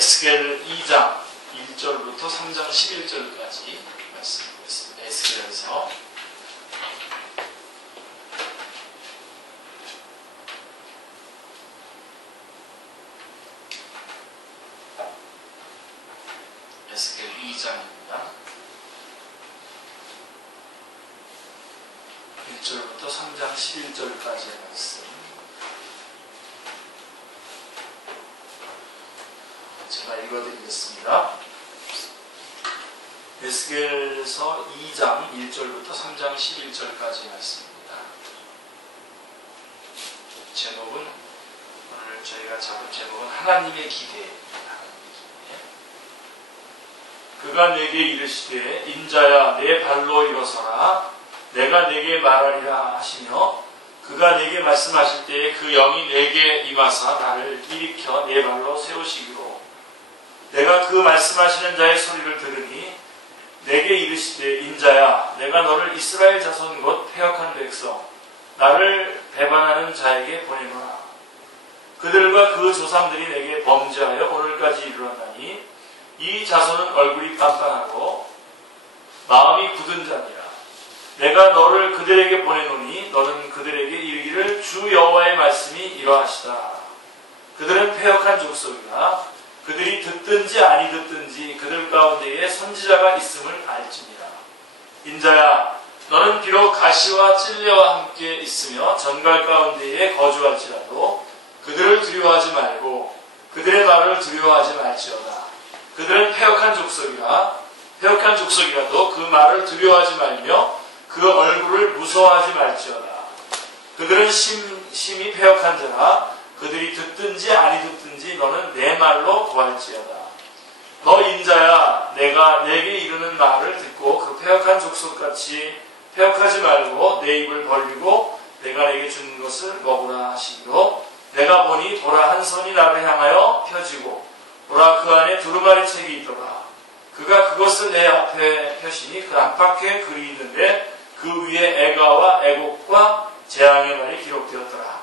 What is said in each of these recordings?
에스겔 2장 1절부터 3장 11절까지 말씀 보겠습니다. 에스겔에서 에스겔 2장입니다. 1절부터 3장 11절까지의 말씀. 제가 읽어드리겠습니다. 에스겔서 2장 1절부터 3장 11절까지 말씀입니다. 제목은 오늘 저희가 잡은 제목은 하나님의 기대입니다. 그가 내게 이르시되 인자야 내 발로 일어서라 내가 내게 말하리라 하시며 그가 내게 말씀하실 때에 그 영이 내게 임하사 나를 일으켜 내 발로 세우시기로 내가 그 말씀하시는 자의 소리를 들으니 내게 이르시되 인자야 내가 너를 이스라엘 자손 곧 패역한 백성 나를 배반하는 자에게 보내노라. 그들과 그 조상들이 내게 범죄하여 오늘까지 이르렀나니 이 자손은 얼굴이 빤빤하고 마음이 굳은 자니라. 내가 너를 그들에게 보내노니 너는 그들에게 이르기를 주 여호와의 말씀이 이러하시다. 그들은 패역한 족속이라 그들이 듣든지 아니 듣든지 그들 가운데에 선지자가 있음을 알지니라. 인자야 너는 비록 가시와 찔레와 함께 있으며 전갈 가운데에 거주할지라도 그들을 두려워하지 말고 그들의 말을 두려워하지 말지어다. 그들은 패역한 족속이라도 그 말을 두려워하지 말며 그 얼굴을 무서워하지 말지어다. 그들은 심히 패역한 자라 그들이 듣든지 아니 듣든지 너는 내 말로 구할지어다. 너 인자야 내가 내게 이르는 말을 듣고 그 패역한 족속같이 패역하지 말고 내 입을 벌리고 내가 내게 주는 것을 먹으라 하시기로 내가 보니 보라 한 손이 나를 향하여 펴지고 보라 그 안에 두루마리 책이 있더라. 그가 그것을 내 앞에 펴시니 그 안팎에 글이 있는데 그 위에 애가와 애곡과 재앙의 말이 기록되었더라.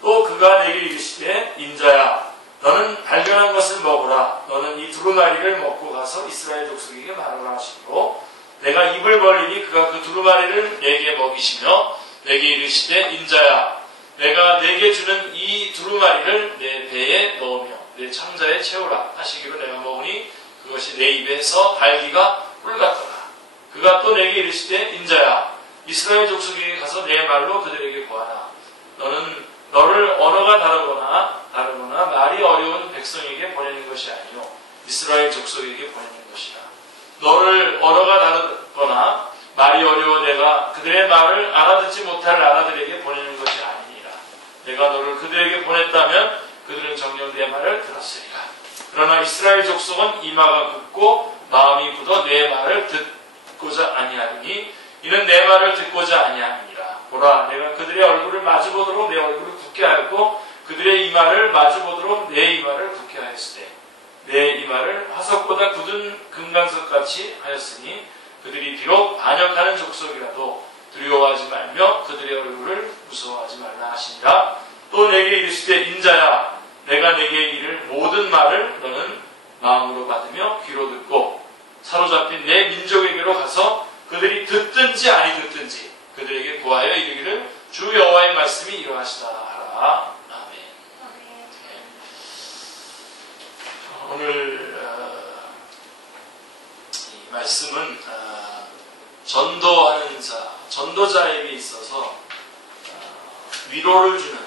또 그가 내게 이르시되 인자야 너는 발견한 것을 먹으라. 너는 이 두루마리를 먹고 가서 이스라엘 족속에게 말하라 하시고 내가 입을 벌리니 그가 그 두루마리를 내게 먹이시며 내게 이르시되 인자야 내가 내게 주는 이 두루마리를 내 배에 넣으며 내 창자에 채우라 하시기로 내가 먹으니 그것이 내 입에서 달기가 꿀 같더라. 그가 또 내게 이르시되 인자야 이스라엘 족속에게 가서 내 말로 그들에게 구하라. 너를 언어가 다르거나 말이 어려운 백성에게 보내는 것이 아니요 이스라엘 족속에게 보내는 것이라. 너를 언어가 다르거나 말이 어려워 내가 그들의 말을 알아듣지 못할 나라들에게 보내는 것이 아니니라. 내가 너를 그들에게 보냈다면 그들은 정녕 내 말을 들었으리라. 그러나 이스라엘 족속은 이마가 굳고 마음이 굳어 내 말을 듣고자 아니하리니 이는 내 말을 듣고자 아니함이니라. 보라 내가 그들의 얼굴을 마주보도록 내 얼굴을 굳게 하였고 그들의 이마를 마주보도록 내 이마를 굳게 하였으되 내 이마를 화석보다 굳은 금강석같이 하였으니 그들이 비록 반역하는 족속이라도 두려워하지 말며 그들의 얼굴을 무서워하지 말라 하시니라. 또 내게 이르시되 인자야 내가 내게 이를 모든 말을 너는 마음으로 받으며 귀로 듣고 사로잡힌 내 민족에게로 가서 그들이 듣든지 아니 듣든지 그들에게 구하여 이르기를 주 여호와의 말씀이 이러하시다 하라. 아멘. 네. 오늘 이 말씀은 전도하는 전도자에게 있어서 위로를 주는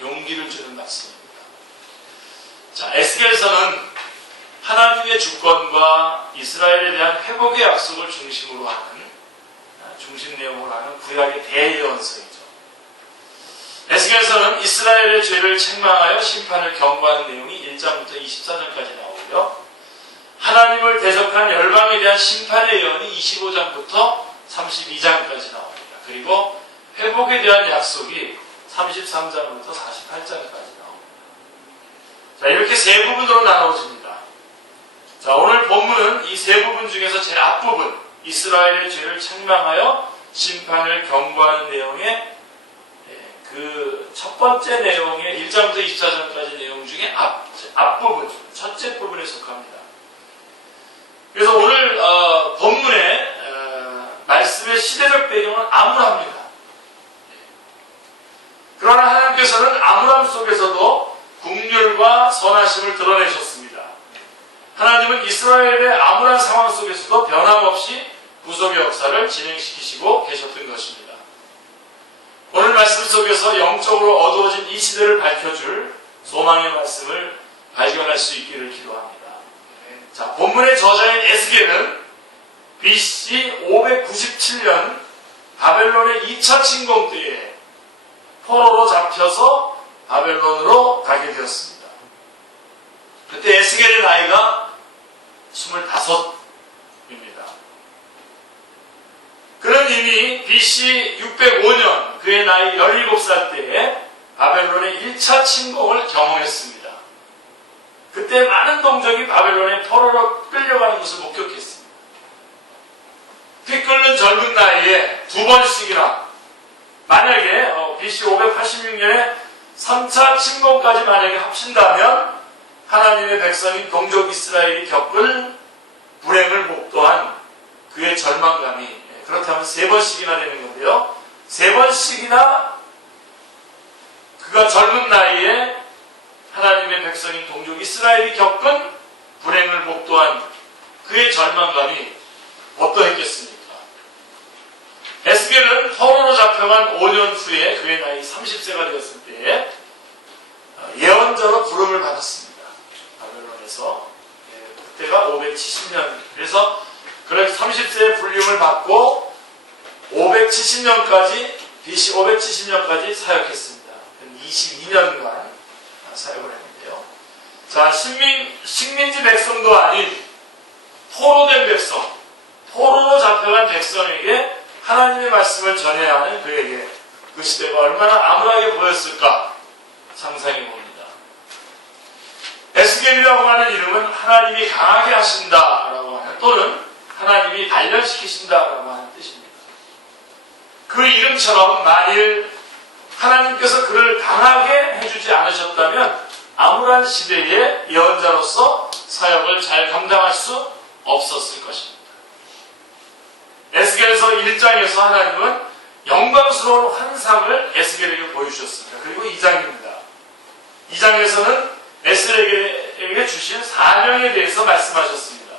용기를 주는 말씀입니다. 자, 에스겔서는 하나님의 주권과 이스라엘에 대한 회복의 약속을 중심 내용으로 하는 구약의 대예언서이죠. 에스겔서는 이스라엘의 죄를 책망하여 심판을 경고하는 내용이 1장부터 24장까지 나오고요. 하나님을 대적한 열방에 대한 심판의 예언이 25장부터 32장까지 나옵니다. 그리고 회복에 대한 약속이 33장부터 48장까지 나옵니다. 자, 이렇게 세 부분으로 나눠집니다. 자, 오늘 본문은 이 세 부분 중에서 제일 앞부분, 이스라엘의 죄를 책망하여 심판을 경고하는 내용의 그 첫 번째 내용의 1장부터 24장까지 내용 중에 앞부분, 첫째 부분에 속합니다. 그래서 오늘 본문의 말씀의 시대적 배경은 암울합니다. 그러나 하나님께서는 암울함 속에서도 긍휼과 선하심을 드러내셨습니다. 하나님은 이스라엘의 암울한 상황 속에서도 변함없이 구속의 역사를 진행시키시고 계셨던 것입니다. 오늘 말씀 속에서 영적으로 어두워진 이 시대를 밝혀줄 소망의 말씀을 발견할 수 있기를 기도합니다. 자, 본문의 저자인 에스겔은 BC 597년 바벨론의 2차 침공 때에 포로로 잡혀서 바벨론으로 가게 되었습니다. 그때 에스겔의 나이가 25입니다. 그는 이미 BC 605년 그의 나이 17살 때에 바벨론의 1차 침공을 경험했습니다. 그때 많은 동족이 바벨론의 포로로 끌려가는 것을 목격했습니다. 피 끓는 젊은 나이에 2번씩이나 만약에 BC 586년에 3차 침공까지 만약에 합친다면 하나님의 백성인 동족 이스라엘이 겪을 불행을 목도한 그의 절망감이 그렇다면 3번씩이나 되는 건데요. 3번씩이나 그가 젊은 나이에 하나님의 백성인 동족 이스라엘이 겪은 불행을 목도한 그의 절망감이 어떠했겠습니까? 에스겔은 포로로 잡혀간 5년 후에 그의 나이 30세가 되었을 때에 예언자로 부름을 받았습니다. 바벨론에서. 그때가 570년. 그래서 30세의 불림을 받고 570년까지 BC 570년까지 사역했습니다. 22년간 사역을 했는데요. 자, 식민지 백성도 아닌 포로된 백성, 포로로 잡혀간 백성에게 하나님의 말씀을 전해야 하는 그에게 그 시대가 얼마나 암울하게 보였을까 상상해 봅니다. 에스겔이라고 하는 이름은 하나님이 강하게 하신다라고 하는 또는 하나님이 단련시키신다라고 하는 뜻입니다. 그 이름처럼 만일 하나님께서 그를 강하게 해주지 않으셨다면 암울한 시대의 예언자로서 사역을 잘 감당할 수 없었을 것입니다. 에스겔서 1장에서 하나님은 영광스러운 환상을 에스겔에게 보여주셨습니다. 그리고 2장입니다. 2장에서는 에스겔에게 주신 사명에 대해서 말씀하셨습니다.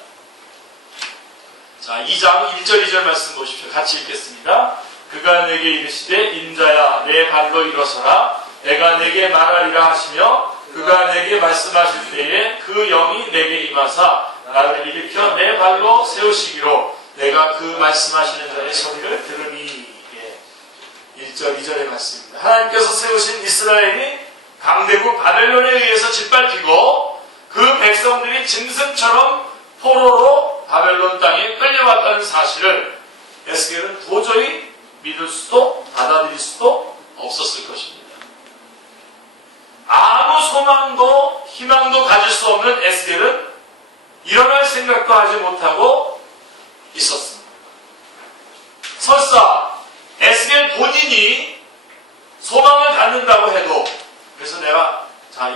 자, 2장 1절 2절 말씀 보십시오. 같이 읽겠습니다. 그가 내게 이르시되 인자야 내 발로 일어서라 내가 내게 말하리라 하시며 그가 내게 말씀하실 때에 그 영이 내게 임하사 나를 일으켜 내 발로 세우시기로 내가 그 말씀하시는 자의 소리를 들으니. 1절 2절의 말씀입니다. 하나님께서 세우신 이스라엘이 강대국 바벨론에 의해서 짓밟히고 그 백성들이 짐승처럼 포로로 바벨론 땅에 끌려왔다는 사실을 에스겔은 도저히 믿을 수도 받아들일 수도 없었을 것입니다. 아무 소망도 희망도 가질 수 없는 에스겔은 일어날 생각도 하지 못하고 있었습니다. 설사 에스겔 본인이 소망을 갖는다고 해도 그래서 내가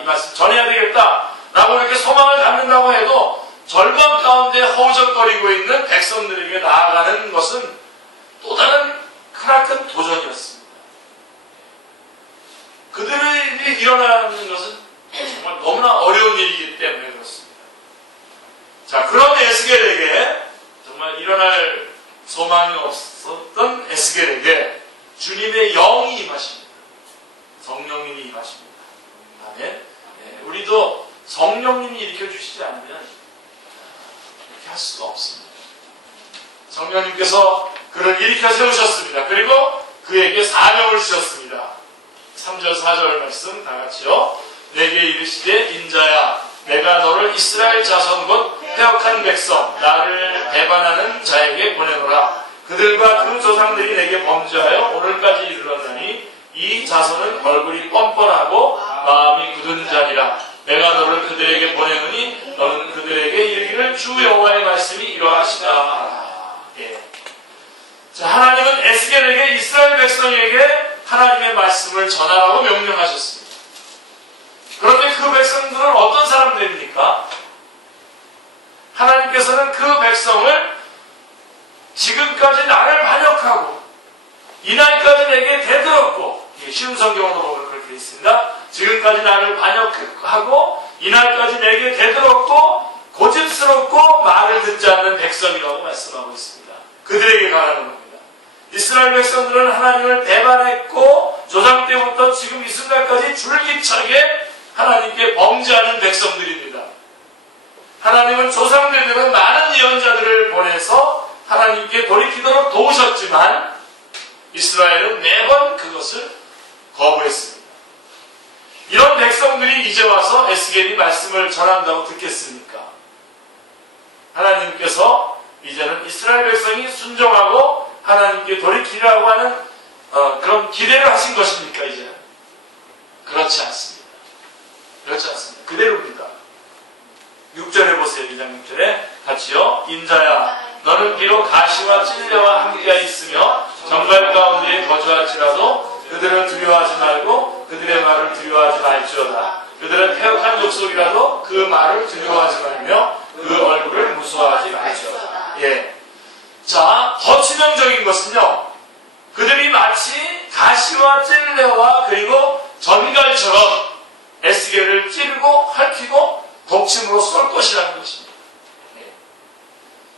이 말씀 전해야 되겠다 라고 이렇게 소망을 갖는다고 해도 절망 가운데 허우적거리고 있는 백성들에게 나아가는 것은 또 다른 크나큰 도전이었습니다. 그들이 일어나는 것은 정말 너무나 어려운 일이기 때문에 그렇습니다. 자, 그런 에스겔에게 정말 일어날 소망이 없었던 에스겔에게 주님의 영이 임하십니다. 성령님이 임하십니다. 아멘. 우리도 성령님이 일으켜 주시지 않으면 이렇게 할 수가 없습니다. 성령님께서 그를 일으켜 세우셨습니다. 그리고 그에게 사명을 주셨습니다. 3절 4절 말씀 다 같이요. 내게 이르시되 인자야 내가 너를 이스라엘 자손 곧 패역한 백성 나를 배반하는 자에게 보내노라. 그들과 그 조상들이 내게 범죄하여 오늘까지 이르렀나니 이 자손은 얼굴이 뻔뻔하고 마음이 굳은 자니라. 내가 너를 그들에게 보내노니 너는 그들에게 이르기를 주 여호와의 말씀이 이러하시다. 자, 하나님은 에스겔에게 이스라엘 백성에게 하나님의 말씀을 전하라고 명령하셨습니다. 그런데 그 백성들은 어떤 사람들입니까? 하나님께서는 그 백성을 지금까지 나를 반역하고 이날까지 내게 대들었고, 쉬운 성경으로 보면 그렇게 되어 있습니다. 지금까지 나를 반역하고 이날까지 내게 대들었고 고집스럽고 말을 듣지 않는 백성이라고 말씀하고 있습니다. 그들에게 관한 겁니다. 이스라엘 백성들은 하나님을 배반했고 조상 때부터 지금 이 순간까지 줄기차게 하나님께 범죄하는 백성들입니다. 하나님은 조상들에는 많은 예언자들을 보내서 하나님께 돌이키도록 도우셨지만 이스라엘은 매번 그것을 거부했습니다. 이런 백성들이 이제 와서 에스겔이 말씀을 전한다고 듣겠습니까? 하나님께서 이제는 이스라엘 백성이 순종하고 하나님께 돌이키려고 하는 그런 기대를 하신 것입니까? 이제는 그렇지 않습니다. 그렇지 않습니다. 그대로입니다. 6절에 보세요. 2장 6절에 같이요. 인자야, 너는 비록 가시와 찔레와 함께 있으며 정갈 가운데 거주할지라도 그들을 두려워하지 말고 그들의 말을 두려워하지 말지어다. 그들은 패역한 족속이라도 그 말을 두려워하지 말며 그 얼굴을 무서워하지 말지어다. 예. 자, 더 치명적인 것은요, 그들이 마치 가시와 찔레와 그리고 전갈처럼 에스겔을 찌르고 핥히고 독침으로 쏠 것이라는 것입니다.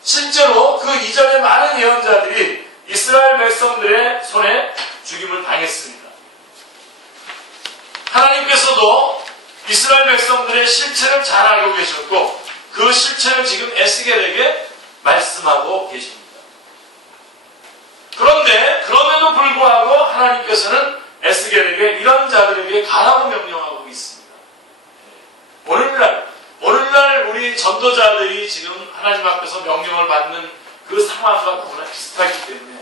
실제로 그 이전에 많은 예언자들이 이스라엘 백성들의 손에 죽임을 당했습니다. 하나님께서도 이스라엘 백성들의 실체를 잘 알고 계셨고 그 실체를 지금 에스겔에게 말씀하고 계십니다. 그런데 그럼에도 불구하고 하나님께서는 에스겔에게 이런 자들에게 가라고 명령하고 있습니다. 오늘날 우리 전도자들이 지금 하나님 앞에서 명령을 받는 그 상황과 너무나 비슷하기 때문에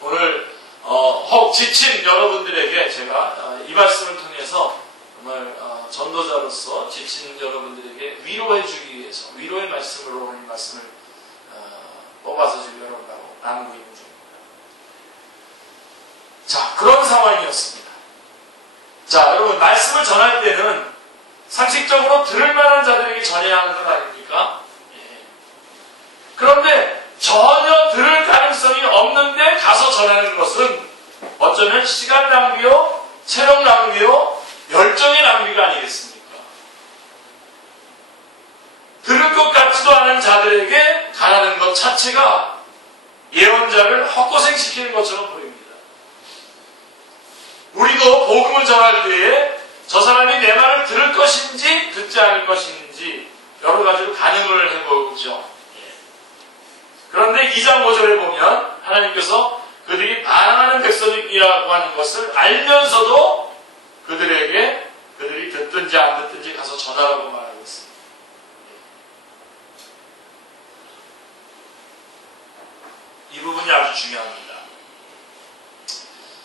오늘 혹 지친 여러분들에게 제가 이 말씀을 통해서 정말 전도자로서 지친 여러분들에게 위로해 주기 위해서 위로의 말씀으로 오늘 말씀을 뽑아서 지금 여러분하고 나누고 있는 중입니다. 자, 그런 상황이었습니다. 자, 여러분 말씀을 전할 때는 상식적으로 들을 만한 자들에게 전해야 하는 것 아닙니까? 예. 그런데 전혀 들을 가능성이 없는데 가서 전하는 것은 어쩌면 시간 낭비요, 체력 낭비요, 열정의 낭비가 아니겠습니까? 들을 것 같지도 않은 자들에게 가라는 것 자체가 예언자를 헛고생시키는 것처럼 보입니다. 우리도 복음을 전할 때에 저 사람이 내 말을 들을 것인지 듣지 않을 것인지 여러 가지로 가늠을 해보죠. 그런데 2장 5절에 보면 하나님께서 그들이 반항하는 백성이라고 하는 것을 알면서도 그들이 듣든지 안 듣든지 가서 전하라고 말하고 있습니다. 이 부분이 아주 중요합니다.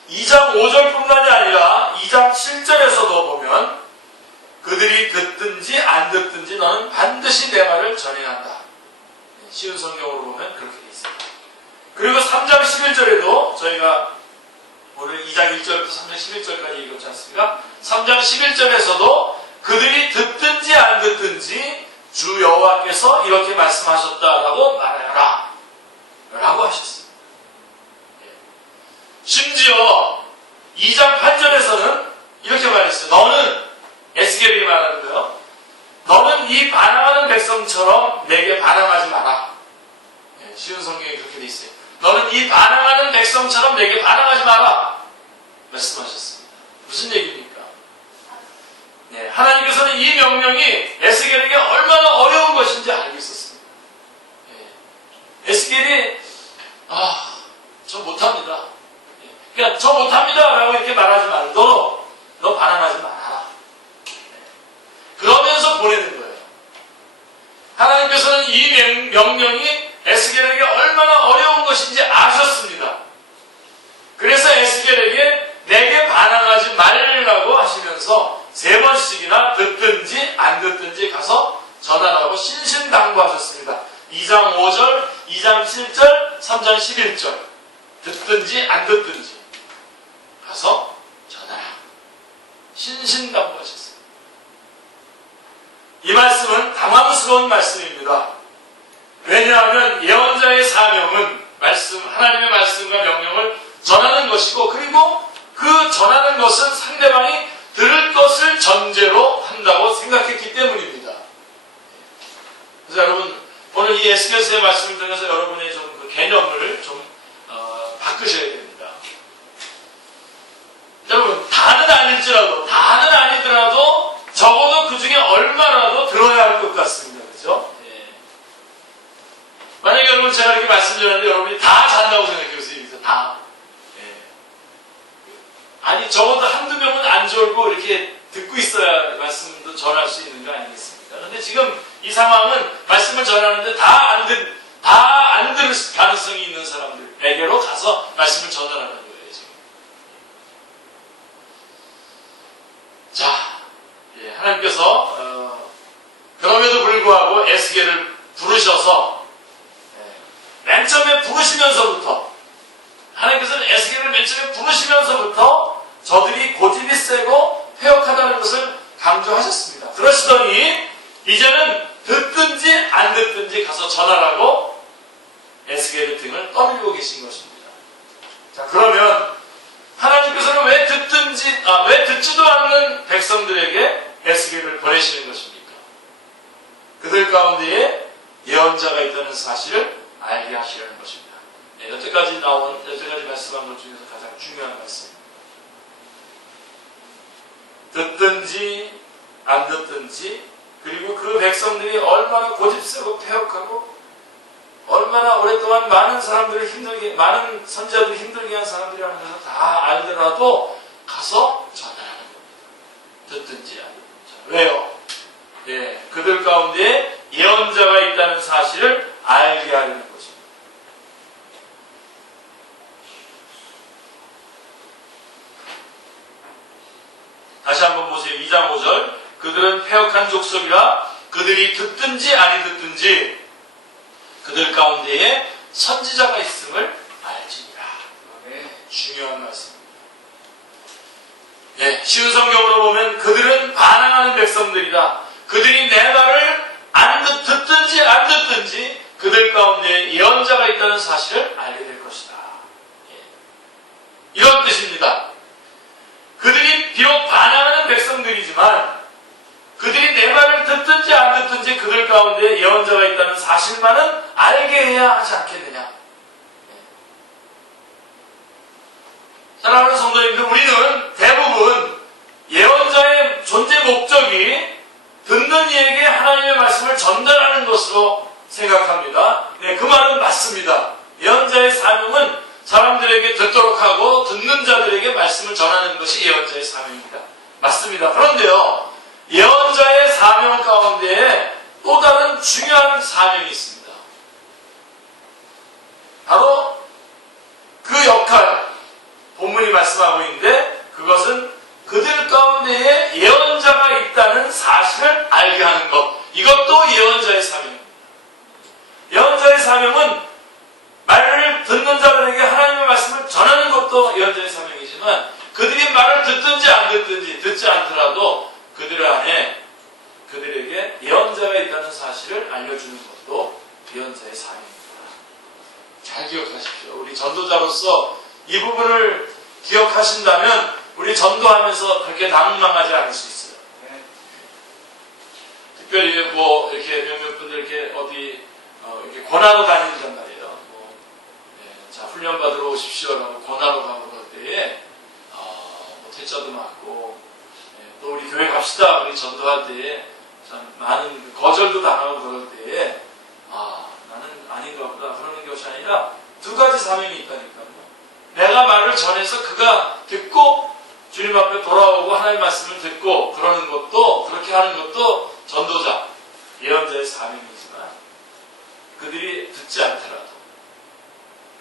2장 5절뿐만이 아니라 2장 7절에서도 보면 그들이 듣든지 안 듣든지 너는 반드시 내 말을 전해야 한다. 쉬운 성경으로 보면 그렇게 되어 있습니다. 그리고 3장 11절에도 저희가 오늘 2장 1절부터 3장 11절까지 읽었지 않습니까? 3장 11절에서도 그들이 듣든지 안 듣든지 주 여호와께서 이렇게 말씀하셨다라고 말하여라 라고 하셨습니다. 심지어 2장 8절에서는 이렇게 말했어요. 너는, 에스겔이 말하는 거예요. 너는 이 반항하는 백성처럼 내게 반항하지 마라. 쉬운 성경이 그렇게 돼 있어요. 너는 이 반항하는 백성처럼 내게 반항하지 마라. 말씀하셨습니다. 무슨 얘기입니까? 네, 하나님께서는 이 명령이 에스겔에게 얼마나 어려운 것인지 알고 있었습니다. 에스겔이 저 못합니다. 그러니까 저 못합니다 라고 이렇게 말하지 말고 너 반항하지 말아라. 그러면서 보내는 거예요. 하나님께서는 이 명령이 에스겔에게 얼마나 어려운 것인지 아셨습니다. 그래서 에스겔에게 내게 반항하지 말라고 하시면서 3번씩이나 듣든지 안 듣든지 가서 전하라고 신신당부하셨습니다. 2장 5절, 2장 7절, 3장 11절 듣든지 안 듣든지 가서 전하라. 신신당부하셨어요. 이 말씀은 당황스러운 말씀입니다. 왜냐하면 예언자의 사명은 하나님의 말씀과 명령을 전하는 것이고, 그리고 그 전하는 것은 상대방이 들을 것을 전제로 한다고 생각했기 때문입니다. 그래서 여러분, 오늘 이 에스겔서의 말씀을 통해서 여러분의 좀 그 개념을 좀 바꾸셔야 됩니다. 여러분, 다는 아니더라도 적어도 그 중에 얼마라도 들어야 할 것 같습니다. 그죠? 만약에 여러분 제가 이렇게 말씀드렸는데 여러분이 다 잔다고 생각해보세요. 여기서 다. 아니, 적어도 한두 명은 안 졸고 이렇게 듣고 있어야 말씀도 전할 수 있는 거 아니겠습니까? 그런데 지금 이 상황은 말씀을 전하는데 다 안 들을 가능성이 있는 사람들에게로 가서 말씀을 전달하는 거예요, 지금. 자, 하나님께서, 그럼에도 불구하고 에스겔을 부르셔서, 맨 처음에 부르시면서부터, 하나님께서는 에스겔을 맨 처음에 부르시면서부터 저들이 고집이 세고 패역하다는 것을 강조하셨습니다. 그러시더니 이제는 듣든지 안 듣든지 가서 전하라고 에스겔의 등을 떠밀고 계신 것입니다. 자, 그러면 하나님께서는 왜 듣지도 않는 백성들에게 에스겔을 보내시는 것입니까? 그들 가운데에 예언자가 있다는 사실을 알게 하시려는 것입니다. 여태까지 말씀한 것 중에서 가장 중요한 말씀입니다. 듣든지 안 듣든지, 그리고 그 백성들이 얼마나 고집세고 패역하고 얼마나 오랫동안 많은 많은 선지자들을 힘들게 한 사람들이라는 것을 다 알더라도 가서 전하는 겁니다. 듣든지 안 듣든지. 왜요? 그들 가운데 예언자가 있다는 사실을 알게 하려는 것입니다. 다시 한번 보세요. 2장 5절. 그들은 패역한 족속이라 그들이 듣든지 아니 듣든지 그들 가운데에 선지자가 있음을 알지니라. 중요한 말씀입니다. 쉬운 성경으로 보면 그들은 반항하는 백성들이다. 그들이 내 말을 듣든지 안 듣든지 그들 가운데 예언자가 있다는 사실을 알게 될 것이다. 이런 뜻입니다. 그들이 비록 반항하는 백성들이지만 그들이 내 말을 듣든지 안 듣든지 그들 가운데 예언자가 있다는 사실만은 알게 해야 하지 않겠느냐. 사랑하는 성도님들, 우리는 대부분 예언자의 존재 목적이 듣는 이에게 하나님의 말씀을 전달하는 것으로 생각합니다. 그 말은 맞습니다. 예언자의 사명은 사람들에게 듣도록 하고 듣는 자들에게 말씀을 전하는 것이 예언자의 사명입니다. 맞습니다. 그런데요, 예언자의 사명 가운데에 또 다른 중요한 사명이 있습니다. 바로 그 역할, 본문이 말씀하고 있는데 그것은 그들 가운데에 예언자가 있다는 사실을 알게 하는 것. 이것도 예언자의 사명입니다. 예언자의 사명은 말을 듣는 자들에게 하나님의 말씀을 전하는 것도 예언자의 사명이지만 그들이 말을 듣든지 안 듣든지 듣지 않더라도 그들 안에 그들에게 예언자가 있다는 사실을 알려주는 것도 예언자의 사명입니다. 잘 기억하십시오. 우리 전도자로서 이 부분을 기억하신다면 우리 전도하면서 그렇게 낭망하지 않을 수 있어요. 특별히 이렇게 몇몇 분들 이렇게 어디 이렇게 권하러 다니단 말이에요. 자, 훈련 받으러 오십시오라고 권하러 가고 그럴 때에 퇴짜도 맞고 또 우리 교회 갑시다 우리 전도할 때에 참 많은 거절도 당하고 그럴 때에 나는 아닌가 보다 그러는 것이 아니라 두 가지 사명이 있다니까요. 내가 말을 전해서 그가 듣고 주님 앞에 돌아오고 하나님의 말씀을 듣고 그러는 것도, 그렇게 하는 것도 전도자, 예언자의 사명이지만 그들이 듣지 않더라도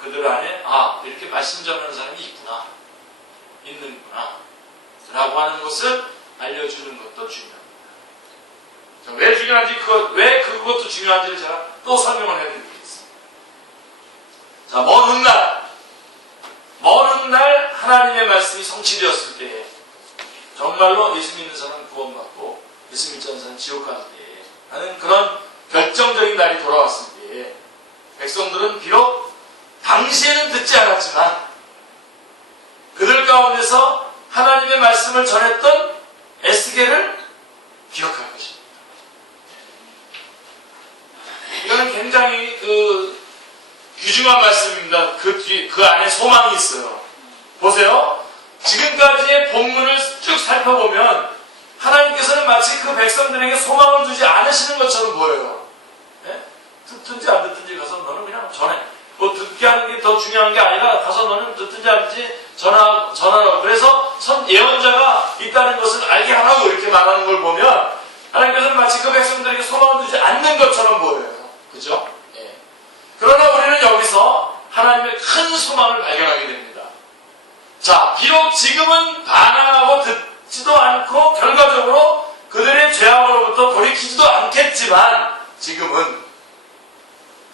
그들 안에 이렇게 말씀 전하는 사람이 있는구나 라고 하는 것을 알려주는 것도 중요합니다. 왜 중요한지, 왜 그것도 중요한지를 제가 또 설명을 해드리겠습니다. 자, 먼 훗날 하나님의 말씀이 성취되었을 때에 정말로 예수 믿는 사람은 구원받고 예수 믿지 않는 사람은 지옥 갈 때에 하는 그런 결정적인 날이 돌아왔을 때 백성들은 비록 당시에는 듣지 않았지만 그들 가운데서 하나님의 말씀을 전했던 에스겔을 기억할 것입니다. 이거는 굉장히 귀중한 말씀입니다. 그 안에 소망이 있어요. 보세요. 지금까지의 본문을 쭉 살펴보면 하나님께서는 마치 그 백성들에게 소망을 주지 않으시는 것처럼 보여요. 네? 듣든지 안 듣든지 가서 너는 그냥 전해. 뭐 듣게 하는 게 더 중요한 게 아니라 가서 너는 듣든지 안 듣든지 전하라고. 그래서 예언자가 있다는 것을 알게 하라고 이렇게 말하는 걸 보면 하나님께서는 마치 그 백성들에게 소망을 주지 않는 것처럼 보여요. 그죠? 예. 그러나 우리는 여기서 하나님의 큰 소망을 발견하게 됩니다. 자, 비록 지금은 반항하고 듣지도 않고 결과적으로 그들의 죄악으로부터 돌이키지도 않겠지만 지금은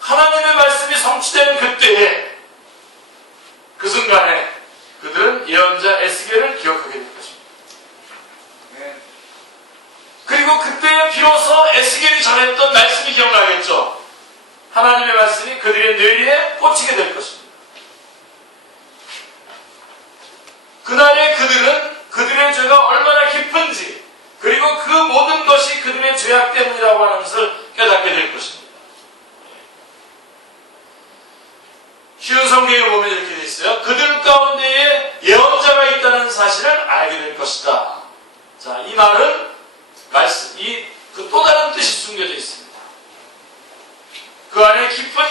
하나님의 말씀이 성취된 그때에 그 순간에 그들은 예언자 에스겔을 기억하게 될 것입니다. 그리고 그때 비로소 에스겔이 전했던 말씀이 기억나겠죠. 하나님의 말씀이 그들의 뇌리에 꽂히게 될 것입니다. 그날에 그들은 그들의 죄가 얼마나 깊은지 그리고 그 모든 것이 그들의 죄악 때문이라고 하는 것을 깨닫게 될 것입니다. 쉬운 성경에 보면 이렇게 되어 있어요. 그들 가운데에 예언자가 있다는 사실을 알게 될 것이다. 자, 이 말은 그 또 다른 뜻이 숨겨져 있습니다. 그 안에 깊은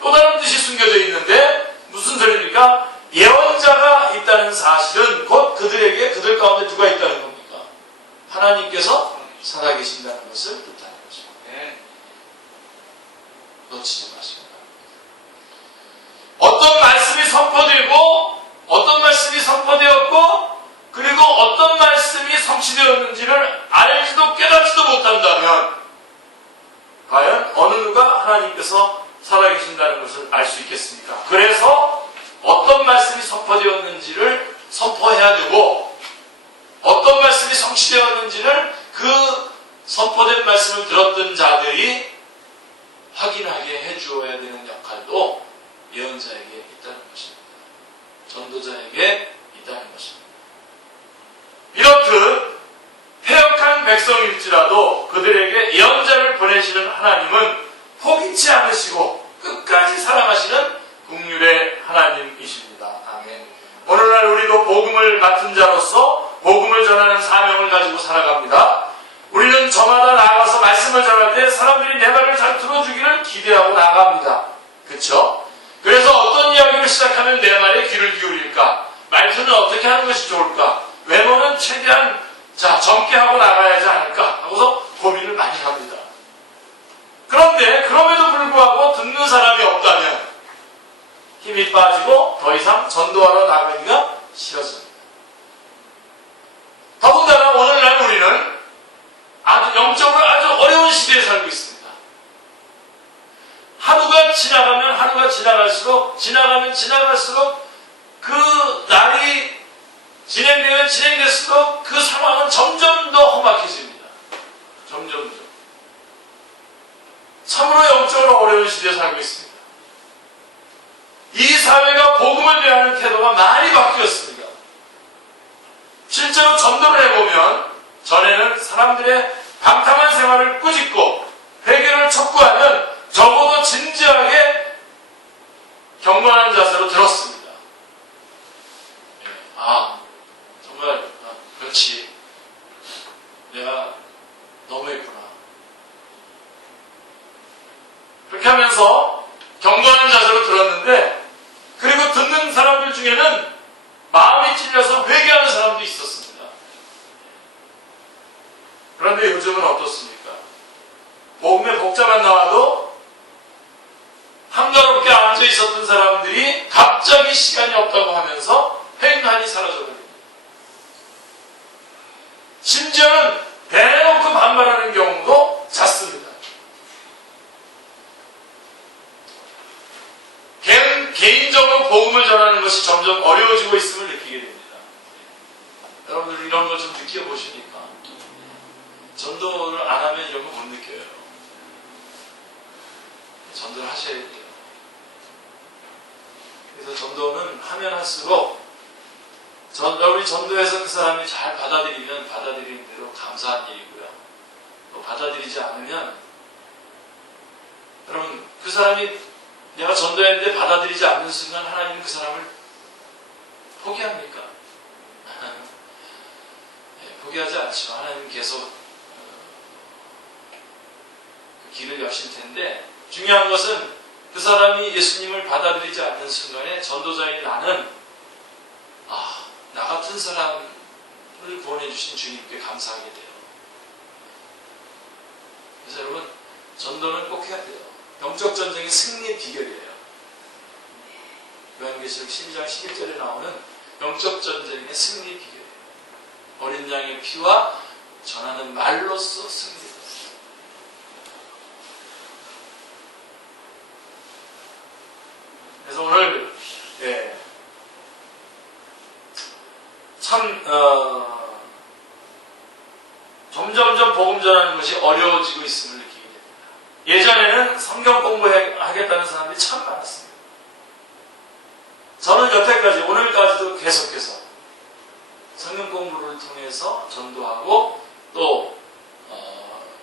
또 다른 뜻이 숨겨져 있는데 무슨 소리입니까? 예언자가 있다는 사실은 곧 그들 가운데 누가 있다는 겁니까? 하나님께서 살아계신다는 것을 뜻하는 것입니다. 놓치지 마시고. 어떤 말씀이 선포되고 어떤 말씀이 선포되었고 그리고 어떤 말씀이 성취되었는지를 알지도 깨닫지도 못한다면 과연 어느 누가 하나님께서 살아계신다는 것을 알 수 있겠습니까? 그래서 어떤 말씀이 선포되었는지를 선포해야 되고 어떤 말씀이 성취되었는지를 그 선포된 말씀을 들었던 자들이 확인하게 해주어야 되는 역할도 예언자에게 있다는 것입니다. 전도자에게 있다는 것입니다. 이렇듯 패역한 백성일지라도 그들에게 예언자를 보내시는 하나님은 포기치 않으시고 끝까지 사랑하시는 긍휼의 하나님이십니다. 아멘. 오늘날 우리도 복음을 맡은 자로서 복음을 전하는 사명을 가지고 살아갑니다. 우리는 저마다 나아가서 말씀을 전할 때 사람들이 내 말을 잘 들어주기를 기대하고 나갑니다. 그렇죠? 그래서 어떤 이야기를 시작하면 내 말에 귀를 기울일까? 말투는 어떻게 하는 것이 좋을까? 외모는 최대한 젊게 하고 나가야지 않을까? 하고서 고민을 많이 합니다. 그런데 그럼에도 불구하고 듣는 사람이 없다면 힘이 빠지고 더 이상 전도하러 나가기가 싫어집니다. 더군다나 오늘날 우리는 영적으로 아주 어려운 시대에 살고 있습니다. 하루가 지나갈수록 그 날이 진행될수록 그 상황은 점점 더 험악해집니다. 점점. 참으로 영적으로 어려운 시대에 살고 있습니다. 이 사회가 복음을 대하는 태도가 많이 바뀌었습니다. 실제로 전도를 해보면 전에는 사람들의 방탕한 생활을 꾸짖고 해결을 촉구하면 적어도 진지하게 경건한 자세로 들었습니다. 정말 그렇지. 내가 너무했구나. 그렇게 하면서 경건한 자세로 들었는데 그리고 듣는 사람들 중에는 마음이 찔려서 회개하는 사람도 있었습니다. 그런데 요즘은 어떻습니까? 복음의 복자만 나와도 한가롭게 앉아 있었던 사람들이 갑자기 시간이 없다고 하면서 횡하니 사라져버립니다. 심지어는 대놓고 반발하는 경우도 잦습니다. 개인적으로 복음을 전하는 것이 점점 어려워지고 있음을 느끼게 됩니다. 여러분들 이런 거 좀 느껴보시니까 전도를 안 하면 이런 거 못 느껴요. 전도를 하셔야 돼요. 그래서 전도는 하면 할수록 우리 전도에서 그 사람이 잘 받아들이면 받아들이는 대로 감사한 일이고요. 또 받아들이지 않으면 여러분 그 사람이 내가 전도했는데 받아들이지 않는 순간 하나님은 그 사람을 포기합니까? 포기하지 않죠. 하나님은 계속 그 길을 여실 텐데 중요한 것은 그 사람이 예수님을 받아들이지 않는 순간에 전도자인 나는 나 같은 사람을 구원해 주신 주님께 감사하게 돼요. 그래서 여러분 전도는 꼭 해야 돼요. 영적 전쟁의 승리의 비결이에요. 요한계시록 12장 11절에 나오는 영적 전쟁의 승리의 비결이에요. 어린 양의 피와 전하는 말로써 승리해요. 그래서 오늘 참 점점점 복음 전하는 것이 어려워지고 있음을 느끼게 됩니다. 예전에는 성경 공부하겠다는 사람들이 참 많았습니다. 저는 여태까지 오늘까지도 계속해서 성경 공부를 통해서 전도하고 또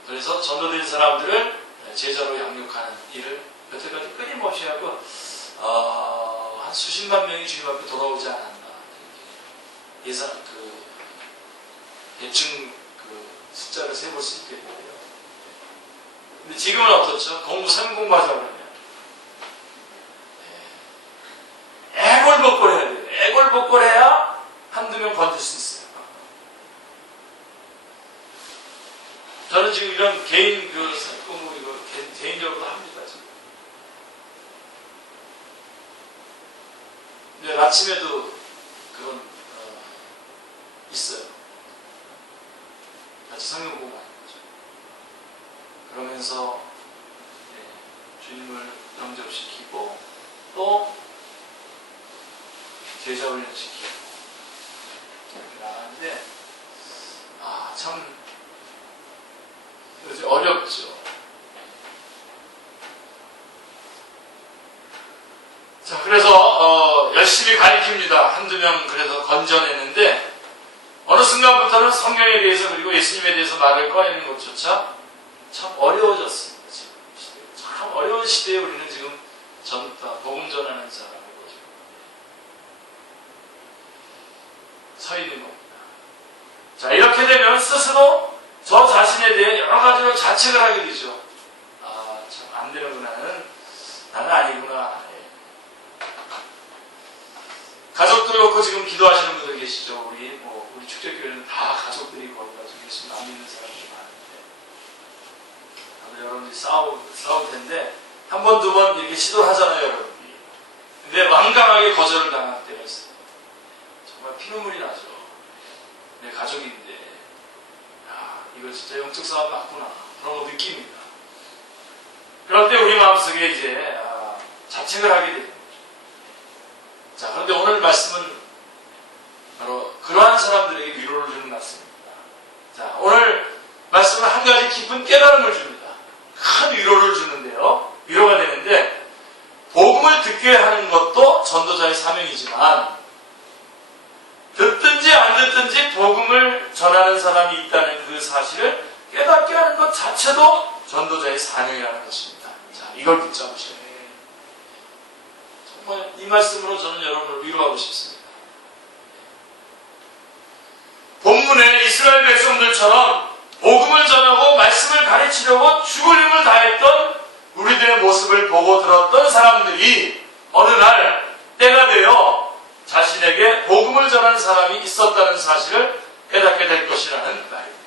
그래서 전도된 사람들을 제자로 양육하는 일을 여태까지 끊임없이 하고 한 수십만 명이 주님 앞에 돌아오지 않았나. 대충 숫자를 세볼 수 있겠고요. 근데 지금은 어떻죠? 성경 공부하자 그러면 애골복골해야 돼요. 애골복골해야 한두 명 건질 수 있어요. 저는 지금 이런 개인 성경 공부 이거 개인적으로 합니다. 지금. 근데 아침에도 그건 있어요. 같이 성경 공부하는 거죠. 그러면서 주님을 영접시키고 또 제자 훈련시키고 이렇게 나가는데 참 요새 어렵죠. 자, 그래서 열심히 가르칩니다. 한두 명 그래서 건져내는데 어느 순간부터는 성경에 대해서 그리고 예수님에 대해서 말을 꺼내는 것조차 참 어려워졌습니다. 지금 시대에. 참 어려운 시대에 우리는 지금 복음 전하는 사람이고 서 있는 겁니다. 자, 이렇게 되면 스스로 저 자신에 대해 여러 가지로 자책을 하게 되죠. 참 안 되는구나. 나는 아니구나. 가족들 놓고 지금 기도하시는 분들 계시죠. 우리 축제교회는 다 가족들이 거기 가서 예수님 안 믿는 사람들이 많은데 여러분들이 싸울 텐데 한 번, 두 번 이렇게 시도를 하잖아요, 여러분들이. 근데 완강하게 거절을 당할 때가 있어요. 정말 피눈물이 나죠. 내 가족인데 이거 진짜 영적 싸움 맞구나. 그런 거 느낍니다. 그럴 때 우리 마음속에 이제 자책을 하게 됩니다. 자, 그런데 오늘 말씀은 바로 그러한 사람들에게 위로를 주는 말씀입니다. 자, 오늘 말씀은 한 가지 깊은 깨달음을 줍니다. 큰 위로를 주는데요. 위로가 되는데 복음을 듣게 하는 것도 전도자의 사명이지만 듣든지 안 듣든지 복음을 전하는 사람이 있다는 그 사실을 깨닫게 하는 것 자체도 전도자의 사명이라는 것입니다. 자, 이걸 붙잡으셔야 돼요. 정말 이 말씀으로 저는 여러분을 위로하고 싶습니다. 본문에 이스라엘 백성들처럼 복음을 전하고 말씀을 가르치려고 죽을 힘을 다했던 우리들의 모습을 보고 들었던 사람들이 어느 날 때가 되어 자신에게 복음을 전하는 사람이 있었다는 사실을 깨닫게 될 것이라는 말입니다.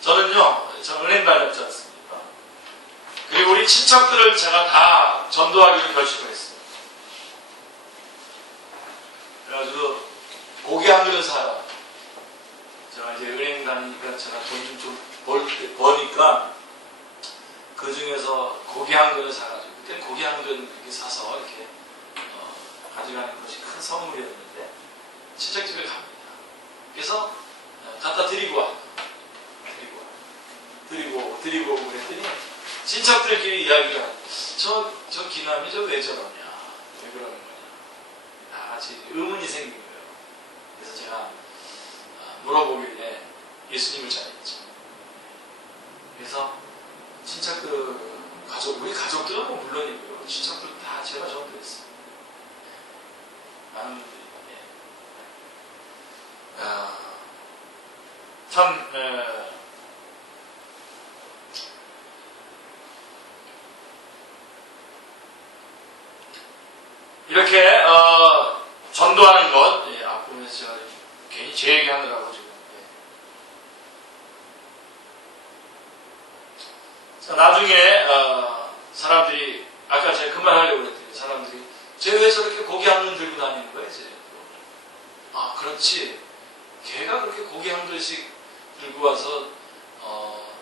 저는요, 저 은행 다녔지 않습니까? 그리고 우리 친척들을 제가 다 전도하기로 결심을 했어요. 그래가지고 고기 한 그릇 사라. 제가 이제 은행 다니니까 제가 돈 좀 버니까 그 중에서 고기 한 그릇 사가지고 그때 고기 한 그릇 이렇게 사서 이렇게 가져가는 것이 큰 선물이었는데 친척집에 갑니다. 그래서 갖다 드리고 와요. 드리고 오고 그랬더니 친척들끼리 이야기가 저 기남이 저 왜 저러냐, 왜 그러는 거냐, 다 같이 의문이 생긴 거예요. 그래서 제가 물어보길래 예수님을 전했죠. 그래서 친척들, 우리 가족들은 뭐 물론이고요, 친척들 다 제가 전도했어요. 많은 분들이. 참 이렇게 전도하는 것, 앞부분에서 제가 괜히 제 얘기하느라고 지금. 자, 나중에 사람들이, 아까 제가 그 말 하려고 그랬더니 사람들이 쟤 왜 저렇게 고기 한 근 들고 다니는 거야, 쟤? 아, 그렇지. 걔가 그렇게 고기 한 그릇씩 들고 와서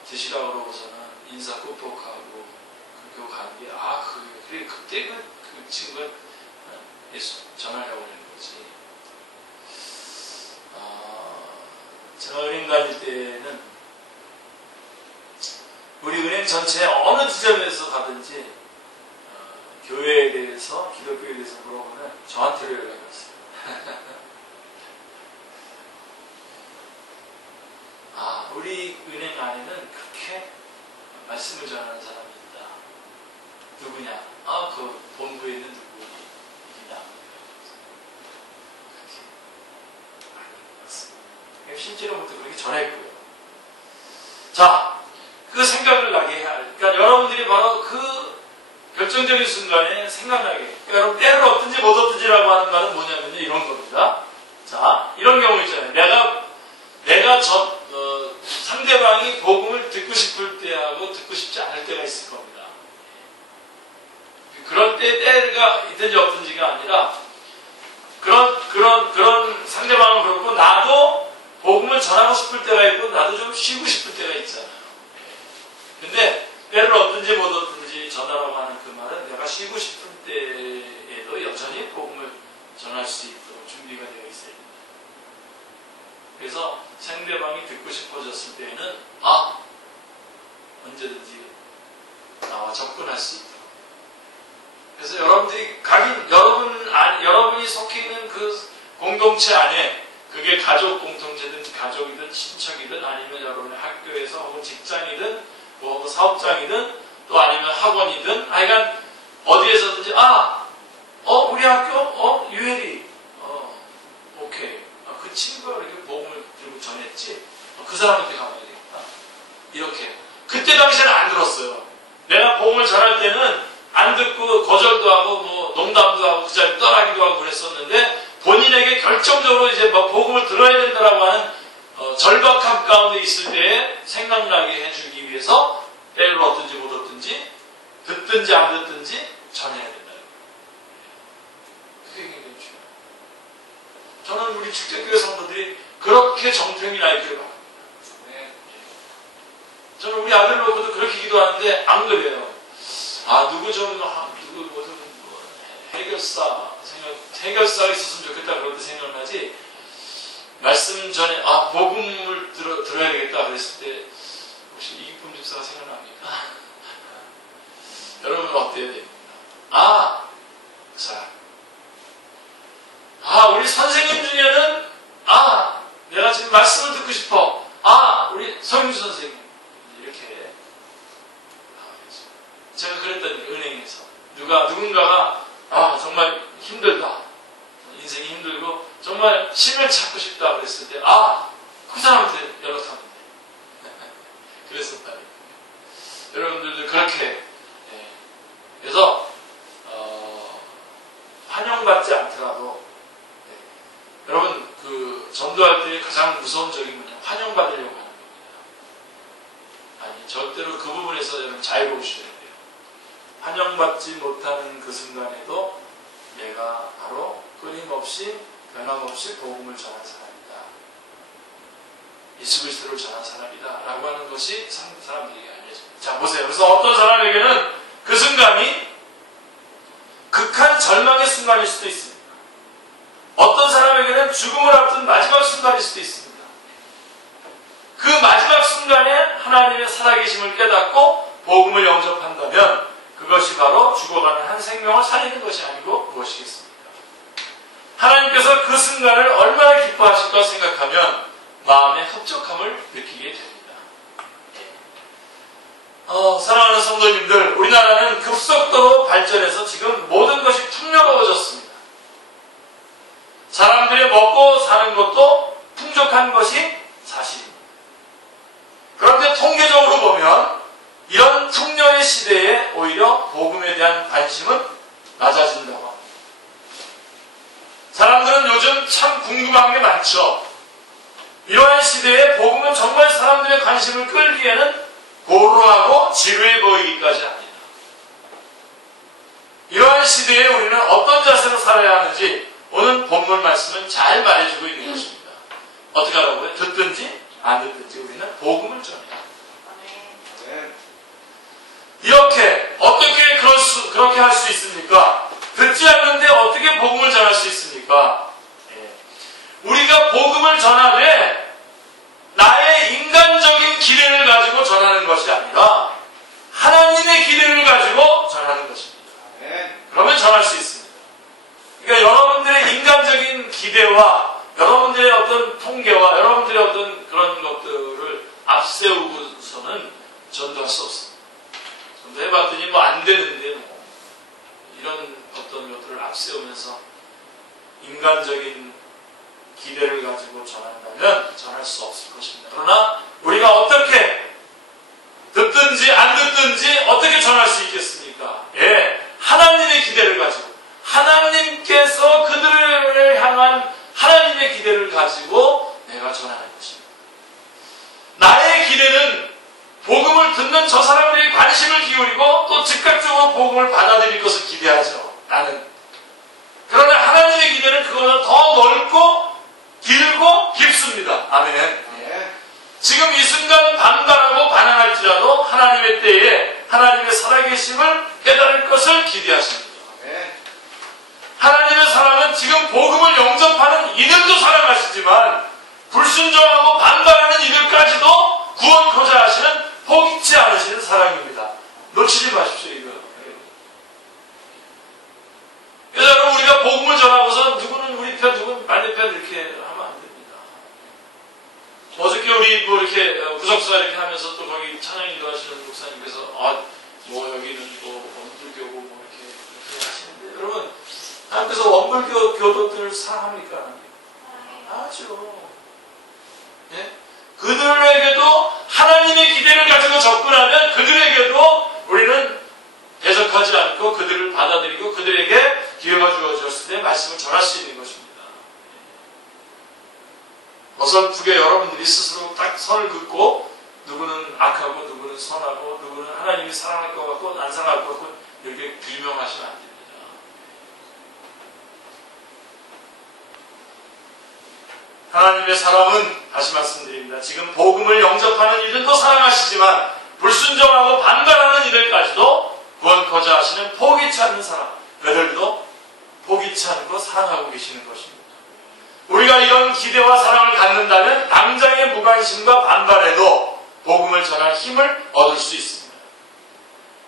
드시라고 그러고서는 인사 꾹꾹하고 그렇게 가는 게, 그래, 그때 그 친구가 예수 전하려고 하는 거지. 제가 은행 다닐 때는 우리 은행 전체 어느 지점에서 가든지 교회에 대해서, 기독교에 대해서 물어보면 저한테로 연락이 왔어요. 우리 은행 안에는 그렇게 말씀을 전하는 사람이 있다. 누구냐? 그 본부에 있는 누구이다. 그렇게 많이 왔습니다. 실제로부터 그렇게 전했고요. 자, 그 생각을 나게 해야 할. 그러니까 여러분들이 바로 그 결정적인 순간에 생각나게. 그러니까 여러분, 때를 얻든지 못 얻든지라고 하는 말은 뭐냐면요, 이런 겁니다. 자, 이런 경우 있잖아요. 내가 상대방이 복음을 듣고 싶을 때하고 듣고 싶지 않을 때가 있을 겁니다. 그럴 때 때가 있든지 없든지가 아니라 그런 상대방은 그렇고 나도 복음을 전하고 싶을 때가 있고 나도 좀 쉬고 싶을 때가 있잖아요. 근데 때를 얻든지 못 얻든지 전하라고 하는 그 말은 내가 쉬고 싶을 때에도 여전히 복음을 전할 수 있도록 준비가 되어 있어야 됩니다. 그래서 상대방이 듣고 싶어졌을 때에는 언제든지 나와 접근할 수 있도록. 그래서 여러분들이 여러분이 속해 있는 그 공동체 안에, 그게 가족 공동체든 가족이든 친척이든 아니면 여러분의 학교에서 혹은 직장이든 뭐 사업장이든 또 아니면 학원이든 하여간 어디에서든지 우리 학교 유혜리 오케이 그 친구가 이렇게 복음을 들고 전했지, 그 사람한테 가봐야 되겠다. 이렇게 그때 당시에는 안 들었어요. 내가 복음을 전할 때는 안 듣고 거절도 하고 뭐 농담도 하고 그 자리 떠나기도 하고 그랬었는데, 본인에게 결정적으로 이제 뭐 복음을 들어야 된다라고 하는 절박함 가운데 있을 때에 생각나게 해주기 위해서 때를 얻든지 못 얻든지 듣든지 안 듣든지 전해야 된다. 그게 굉장히 중요해요. 저는 우리 축제교회 성도들이 그렇게 정평이나 있기를 바랍니다. 저는 우리 아들 놓고도 그렇게 기도하는데 안 그래요. 누구 해결사가 있었으면 좋겠다 그럴 때 생각나지, 말씀 전에 복음을 들어야 되겠다 그랬을 때 혹시 이기쁨 집사가 생각납니까? 여러분은 어때야 됩니까? 그 사람. 우리 선생님 중에는 내가 지금 말씀을 듣고 싶어. 우리 서윤주 선생님. 이렇게 제가 그랬더니 은행에서 누군가가 정말 힘들다, 인생이 힘들고 정말 힘을 찾고 싶다 그랬을 때 그 사람한테 연락하면 돼. 그랬었다니까. 여러분들도 그렇게 그래서 환영받지 않더라도 여러분 그 전도할 때 가장 무서운 적이 뭐냐, 환영받으려고 하는 겁니다. 절대로 그 부분에서 여러분 자유로우셔야 돼요. 환영받지 못하는 그 순간에도 내가 바로 끊임없이 변함없이 복음을 전한 사람이다, 예수 그리스도를 전한 사람이다 라고 하는 것이 사람들에게 알려집니다. 자, 보세요. 그래서 어떤 사람에게는 그 순간이 극한 절망의 순간일 수도 있습니다. 어떤 사람에게는 죽음을 앞둔 마지막 순간일 수도 있습니다. 그 마지막 순간에 하나님의 살아계심을 깨닫고 복음을 영접한다면 그것이 바로 죽어가는 한 생명을 살리는 것이 아니고 무엇이겠습니까? 하나님께서 그 순간을 얼마나 기뻐하실까 생각하면 마음의 흡족함을 느끼게 됩니다. 사랑하는 성도님들, 우리나라는 급속도로 발전해서 지금 모든 것이 풍요로워졌습니다. 사람들이 먹고 사는 것도 풍족한 것이 사실입니다. 그런데 통계적으로 보면 이런 풍요의 시대에 오히려 복음에 대한 관심은 낮아진다고 합니다. 사람들은 요즘 참 궁금한 게 많죠. 이러한 시대에 복음은 정말 사람들의 관심을 끌기에는 고루하고 지루해 보이기까지 합니다. 이러한 시대에 우리는 어떤 자세로 살아야 하는지 오늘 본문 말씀은 잘 말해주고 있는 것입니다. 어떻게 하라고요? 듣든지 안 듣든지 우리는 복음을 전해야 합니다. 이렇게 어떻게 그렇게 할 수 있습니까? 듣지 않는데 어떻게 복음을 전할 수 있습니까? 우리가 복음을 전하되 나의 인간적인 기대를 가지고 전하는 것이 아니라 하나님의 기대를 가지고 전하는 것입니다. 그러면 전할 수 있습니다. 그러니까 여러분들의 인간적인 기대와 여러분들의 어떤 통계와 여러분들의 어떤 그런 것들을 앞세우고서는 전도할 수 없습니다. 전도해봤더니 뭐 안 되는데 뭐 이런 어떤 것들을 앞세우면서 인간적인 기대를 가지고 전한다면 전할 수 없을 것입니다. 그러나 우리가 어떻게 듣든지 안 듣든지 어떻게 전할 수 있겠습니까? 하나님의 기대를 가지고 하나님께서 그들을 향한 하나님의 기대를 가지고 내가 전하는 것입니다. 나의 기대는 복음을 듣는 저 사람들이 관심을 기울이고 또 즉각적으로 복음을 받아들일 것을 기대하죠. 나는. 그러나 하나님의 기대는 그거보다 더 넓고 길고 깊습니다. 아멘. 지금 이 순간 반발하고 반항할지라도 하나님의 때에 하나님의 살아계심을 깨달을 것을 기대하십니다. 하나님의 사랑은 지금 복음을 영접하는 이들도 사랑하시지만 불순종하고 반발하는 이들까지도 구원코자 하시는 포기치 않으시는 사랑입니다. 놓치지 마십시오, 이거. 그래서 여러분, 우리가 복음을 전하고서 누구는 우리 편, 누구는 반대편 이렇게 하면 안 됩니다. 어저께 우리 뭐 이렇게 구석사 이렇게 하면서 또 거기 찬양 인도하시는 목사님께서 뭐 여기는 또 원불교고 뭐 이렇게 하시는데 여러분, 하나님께서 원불교 교도들을 사랑합니까? 하죠. 예? 그들에게도 하나님의 기대를 가지고 접근하면 그들에게도 우리는 대적하지 않고 그들을 받아들이고 그들에게 기회가 주어졌을 때 말씀을 전할 수 있는 것입니다. 어설프게 여러분들이 스스로 딱 선을 긋고 누구는 악하고 누구는 선하고 누구는 하나님이 사랑할 것 같고 안 사랑할 것 같고 이렇게 규명하시면 안 됩니다. 하나님의 사랑은 다시 말씀드립니다. 지금 복음을 영접하는 이들도 사랑하시지만 불순종하고 반발하는 이들까지도 구원코자 하시는 포기치 않는 사랑, 그들도 포기치 않고 사랑하고 계시는 것입니다. 우리가 이런 기대와 사랑을 갖는다면 당장의 무관심과 반발에도 복음을 전할 힘을 얻을 수 있습니다.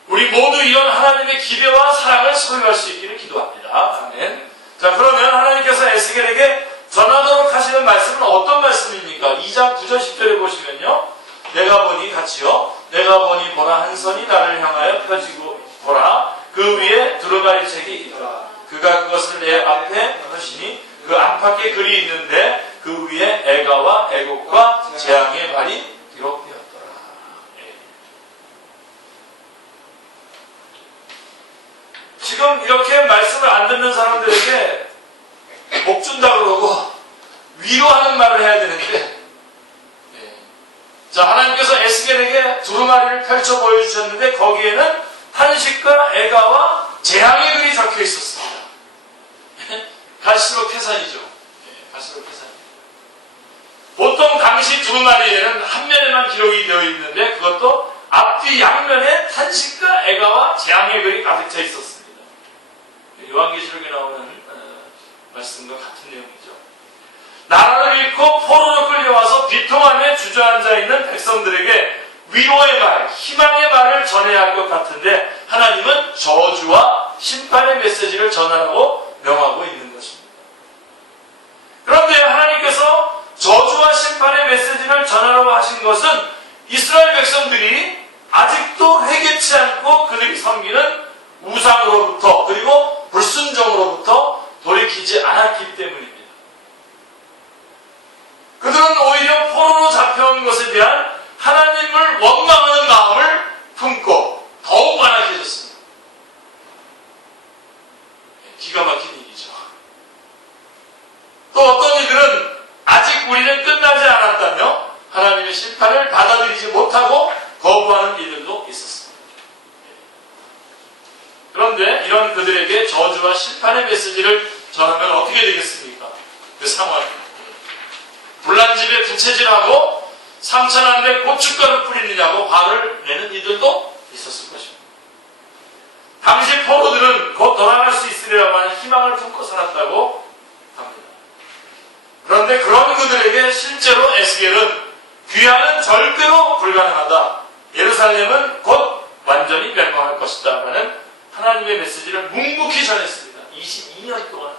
우리 모두 이런 하나님의 기대와 사랑을 소유할 수 있기를 기도합니다. 아멘. 자, 그러면 하나님께서 에스겔에게 전하도록 하시는 말씀은 어떤 말씀입니까? 2장 9절 10절에 보시면요. 내가 보니 같이요. 내가 보니 보라 한 선이 나를 향하여 펴지고 보라 그 위에 두루마리 책이 있더라. 그가 그것을 내 앞에 하시니 그 안팎에 글이 있는데 그 위에 애가와 애곡과 재앙의 말이 기록되었더라. 지금 이렇게 말씀을 안 듣는 사람들에게 복 준다 그러고 위로하는 말을 해야 되는데 자, 하나님께서 에스겔에게 두루마리를 펼쳐 보여주셨는데 거기에는 탄식과 애가와 재앙의 글이 적혀 있었습니다. 갈수록 태산이죠. 갈수록 태산. 보통 당시 두루마리에는 한 면에만 기록이 되어 있는데 그것도 앞뒤 양면에 탄식과 애가와 재앙의 글이 가득 차 있었습니다. 요한계시록에 나오는 말씀과 같은 내용이죠. 나라를 잃고 포로로 끌려와서 비통 안에 주저앉아 있는 백성들에게 위로의 말, 희망의 말을 전해야 할 것 같은데 하나님은 저주와 심판의 메시지를 전하라고 명하고 있는 것입니다. 그런데 하나님께서 저주와 심판의 메시지를 전하라고 하신 것은 이스라엘 백성들이 아직도 회개치 않고 그들이 섬기는 우상으로부터 그리고 불순종으로부터 돌이키지 않았기 때문입니다. 그들은 오히려 포로로 잡혀온 것에 대한 하나님을 원망하는 마음을 품고 더욱 완악해졌습니다. 기가 막힌 일이죠. 또 어떤 이들은 아직 우리는 끝나지 않았다며 하나님의 심판을 받아들이지 못하고 거부하는 이들도 있었습니다. 그런데 이런 그들에게 저주와 심판의 메시지를 전하면 어떻게 되겠습니까? 그 상황. 불난집에 부채질하고 상처난데 고춧가루 뿌리느냐고 화를 내는 이들도 있었을 것입니다. 당시 포로들은 곧 돌아갈 수 있으리라고 하는 희망을 품고 살았다고 합니다. 그런데 그런 그들에게 실제로 에스겔은 귀환은 절대로 불가능하다. 예루살렘은 곧 완전히 멸망할 것이다. 라는 하나님의 메시지를 묵묵히 전했습니다. 22년 동안.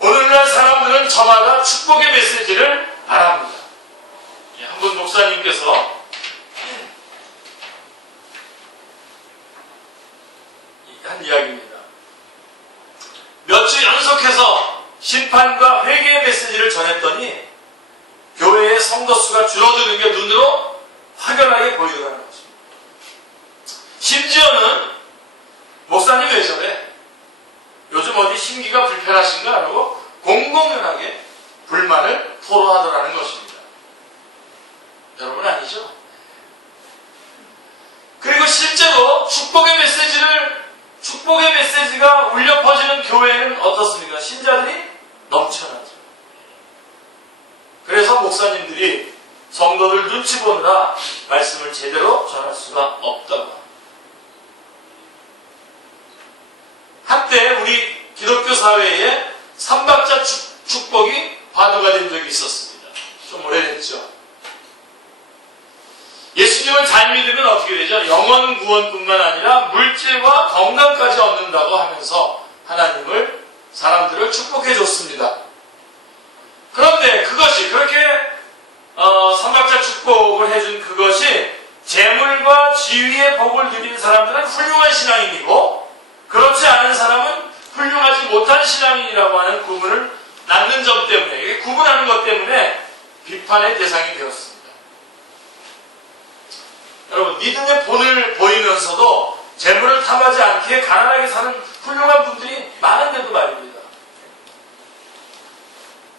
오늘날 사람들은 저마다 축복의 메시지를 바랍니다. 한 분 목사님께서 한 이야기입니다. 몇 주 연속해서 심판과 회개의 메시지를 전했더니 교회의 성도 수가 줄어드는 게 눈으로 확연하게 보이더라는 것입니다. 심지어는 목사님 왜 저래? 요즘 어디 심기가 불편하신가? 라고 공공연하게 불만을 토로하더라는 것입니다. 여러분 아니죠? 그리고 실제로 축복의 메시지가 울려 퍼지는 교회는 어떻습니까? 신자들이 넘쳐나죠. 그래서 목사님들이 성도들 눈치 보느라 말씀을 제대로 전할 수가 없다고 합니다. 한때 우리 기독교 사회에 삼박자 축복이 화두가 된 적이 있었습니다. 좀 오래됐죠. 예수님을 잘 믿으면 어떻게 되죠? 영원 구원뿐만 아니라 물질과 건강까지 얻는다고 하면서 하나님을 사람들을 축복해 줬습니다. 그런데 그것이 그렇게 삼박자 축복을 해준 그것이 재물과 지위의 복을 누린 사람들은 훌륭한 신앙인이고 그렇지 않은 사람은 훌륭하지 못한 신앙인이라고 하는 구분을 낳는 점 때문에 이게 구분하는 것 때문에 비판의 대상이 되었습니다. 여러분 믿음의 본을 보이면서도 재물을 탐하지 않게 가난하게 사는 훌륭한 분들이 많은데도 말입니다.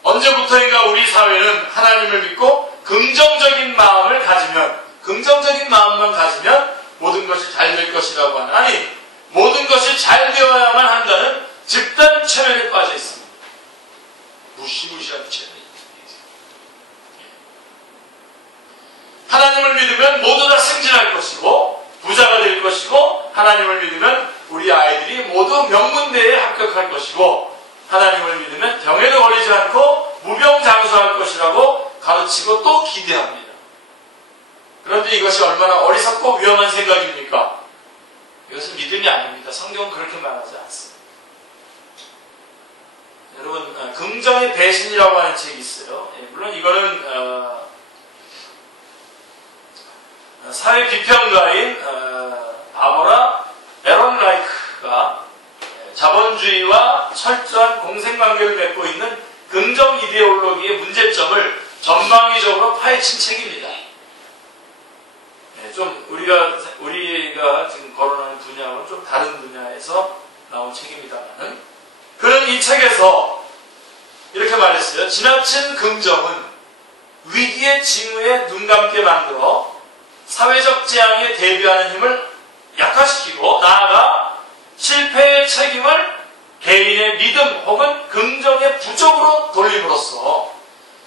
언제부터인가 우리 사회는 하나님을 믿고 긍정적인 마음을 가지면 긍정적인 마음만 가지면 모든 것이 잘 될 것이라고 하는 아니 모든 것이 잘 되어야만 한다는 집단 체면에 빠져 있습니다. 무시무시한 체면이 하나님을 믿으면 모두 다 승진할 것이고 부자가 될 것이고 하나님을 믿으면 우리 아이들이 모두 명문대에 합격할 것이고 하나님을 믿으면 병에도 걸리지 않고 무병장수할 것이라고 가르치고 또 기대합니다. 그런데 이것이 얼마나 어리석고 위험한 생각입니까? 이것은 믿음이 아닙니다. 성경은 그렇게 말하지 않습니다. 여러분 긍정의 배신이라고 하는 책이 있어요. 물론 이거는 사회 비평가인 바보라 에런라이크가 자본주의와 철저한 공생관계를 맺고 있는 긍정 이데올로기의 문제점을 전방위적으로 파헤친 책입니다. 좀 우리가 지금 거론하는 분야와는 좀 다른 분야에서 나온 책입니다만은 그는 이 책에서 이렇게 말했어요. 지나친 긍정은 위기의 징후에 눈 감게 만들어 사회적 재앙에 대비하는 힘을 약화시키고 나아가 실패의 책임을 개인의 믿음 혹은 긍정의 부족으로 돌림으로써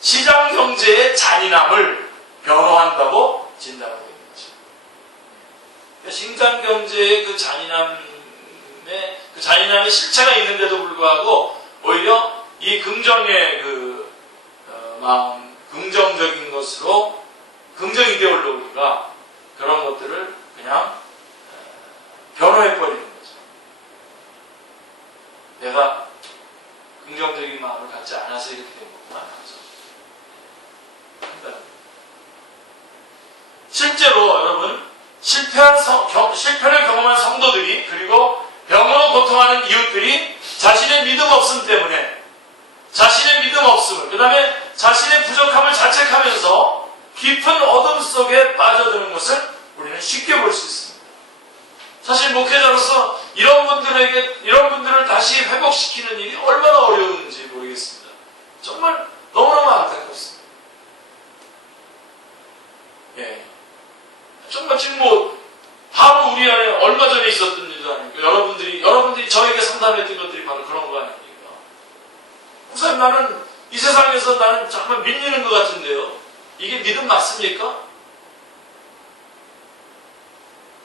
시장 경제의 잔인함을 변호한다고 진단하고 있는 것입니다. 시장 경제의 그 잔인함의 실체가 있는데도 불구하고 오히려 이 긍정의 마음, 긍정적인 것으로 긍정 이데올로기가 그런 것들을 그냥 변호해버리는 거죠. 내가 긍정적인 마음을 갖지 않아서 이렇게 된 거구나 하면서 한다. 실제로 여러분 실패를 경험한 성도들이 그리고 병으로 고통하는 이웃들이 자신의 믿음 없음 때문에 자신의 믿음 없음을 그 다음에 자신의 부족함을 자책하면서 깊은 어둠 속에 빠져드는 것을 우리는 쉽게 볼 수 있습니다. 사실 목회자로서 이런 분들을 다시 회복시키는 일이 얼마나 어려운지 모르겠습니다. 정말 너무너무 안타깝습니다. 예. 정말 지금 바로 우리 안에 얼마 전에 있었던 일도 아니고 여러분들이 저에게 상담했던 것들이 바로 그런 거 아닙니까? 목사님, 나는 이 세상에서 나는 정말 밀리는 것 같은데요. 이게 믿음 맞습니까?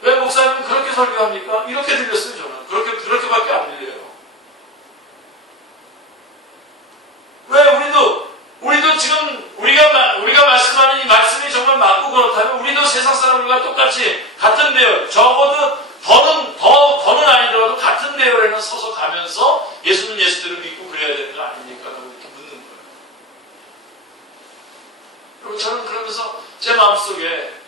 왜 목사님은 그렇게 설교합니까? 이렇게 들렸어요, 저는. 그렇게밖에 안 들려요. 왜 우리도 지금 우리가 말씀하는 이 말씀이 정말 맞고 그렇다면 우리도 세상 사람들과 똑같이 같은 대열, 적어도 더는 아니더라도 같은 대열에는 서서 가면서 예수는 예수대로 믿고 그래야 되는 거 아닙니까? 라고 이렇게 묻는 거예요. 그리고 저는 그러면서 제 마음속에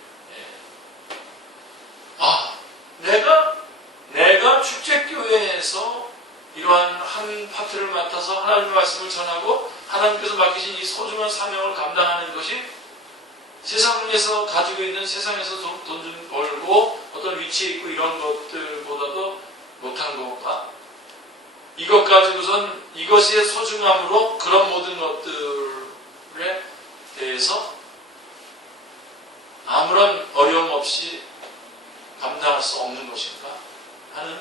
내가 축제교회에서 이러한 한 파트를 맡아서 하나님의 말씀을 전하고 하나님께서 맡기신 이 소중한 사명을 감당하는 것이 세상에서 가지고 있는 세상에서 돈 좀 벌고 어떤 위치에 있고 이런 것들보다도 못한 건가? 이것 가지고선 이것의 소중함으로 그런 모든 것들에 대해서 아무런 어려움 없이 감당할 수 없는 것인가 하는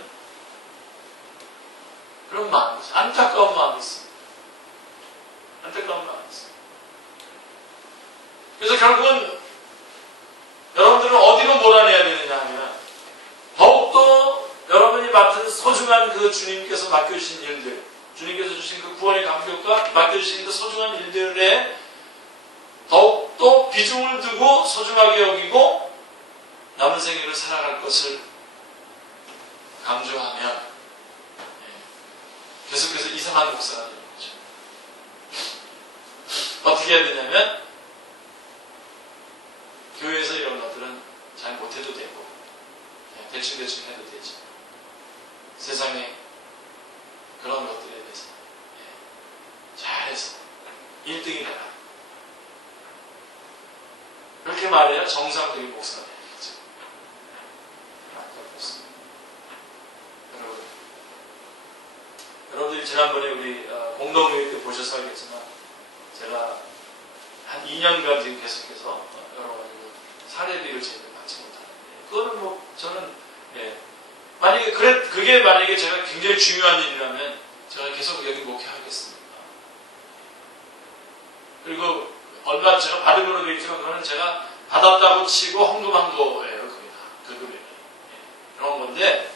그런 마음이 있어요. 안타까운 마음이 있습니다. 안타까운 마음이 있습니다. 그래서 결국은 여러분들은 어디로 몰아내야 되느냐 하면 더욱더 여러분이 맡은 소중한 그 주님께서 맡겨주신 일들, 주님께서 주신 그 구원의 감격과 맡겨주신 그 소중한 일들에 더욱더 비중을 두고 소중하게 여기고 남은 생애를 살아갈 것을 강조하면 계속해서 이상한 목사가 되는 거죠. 어떻게 해야 되냐면 교회에서 이런 것들은 잘 못해도 되고 대충 해도 되죠. 세상에 그런 것들에 대해서 잘해서 1등이 되라. 그렇게 말해야 정상적인 목사가 되겠죠. 안타깝습니다. 여러분들이 지난번에 우리 공동회의 때 보셔서 알겠지만 제가 한 2년간 지금 계속해서 여러 가지 사례비를 제대로 받지 못하는데 그거는 저는 만약에 그게 만약에 제가 굉장히 중요한 일이라면 제가 계속 여기 목회하겠습니다. 그리고 얼마 제가 받은 거로 되어 있지만 그거는 제가 받았다고 치고 헌금한 거예요. 그게 다 그 금액이 그런 건데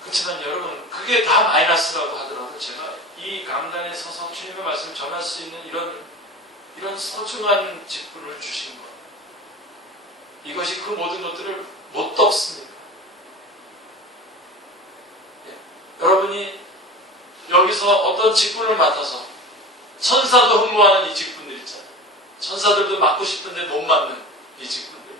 그렇지만 여러분 그게 다 마이너스라고 하더라도 제가 이 강단에 서서 주님의 말씀을 전할 수 있는 이런 소중한 직분을 주신 것 이것이 그 모든 것들을 못 덮습니다. 여러분이 여기서 어떤 직분을 맡아서 천사도 흠모하는 이 직분들 있잖아요. 천사들도 맡고 싶은데 못 맡는 이 직분들.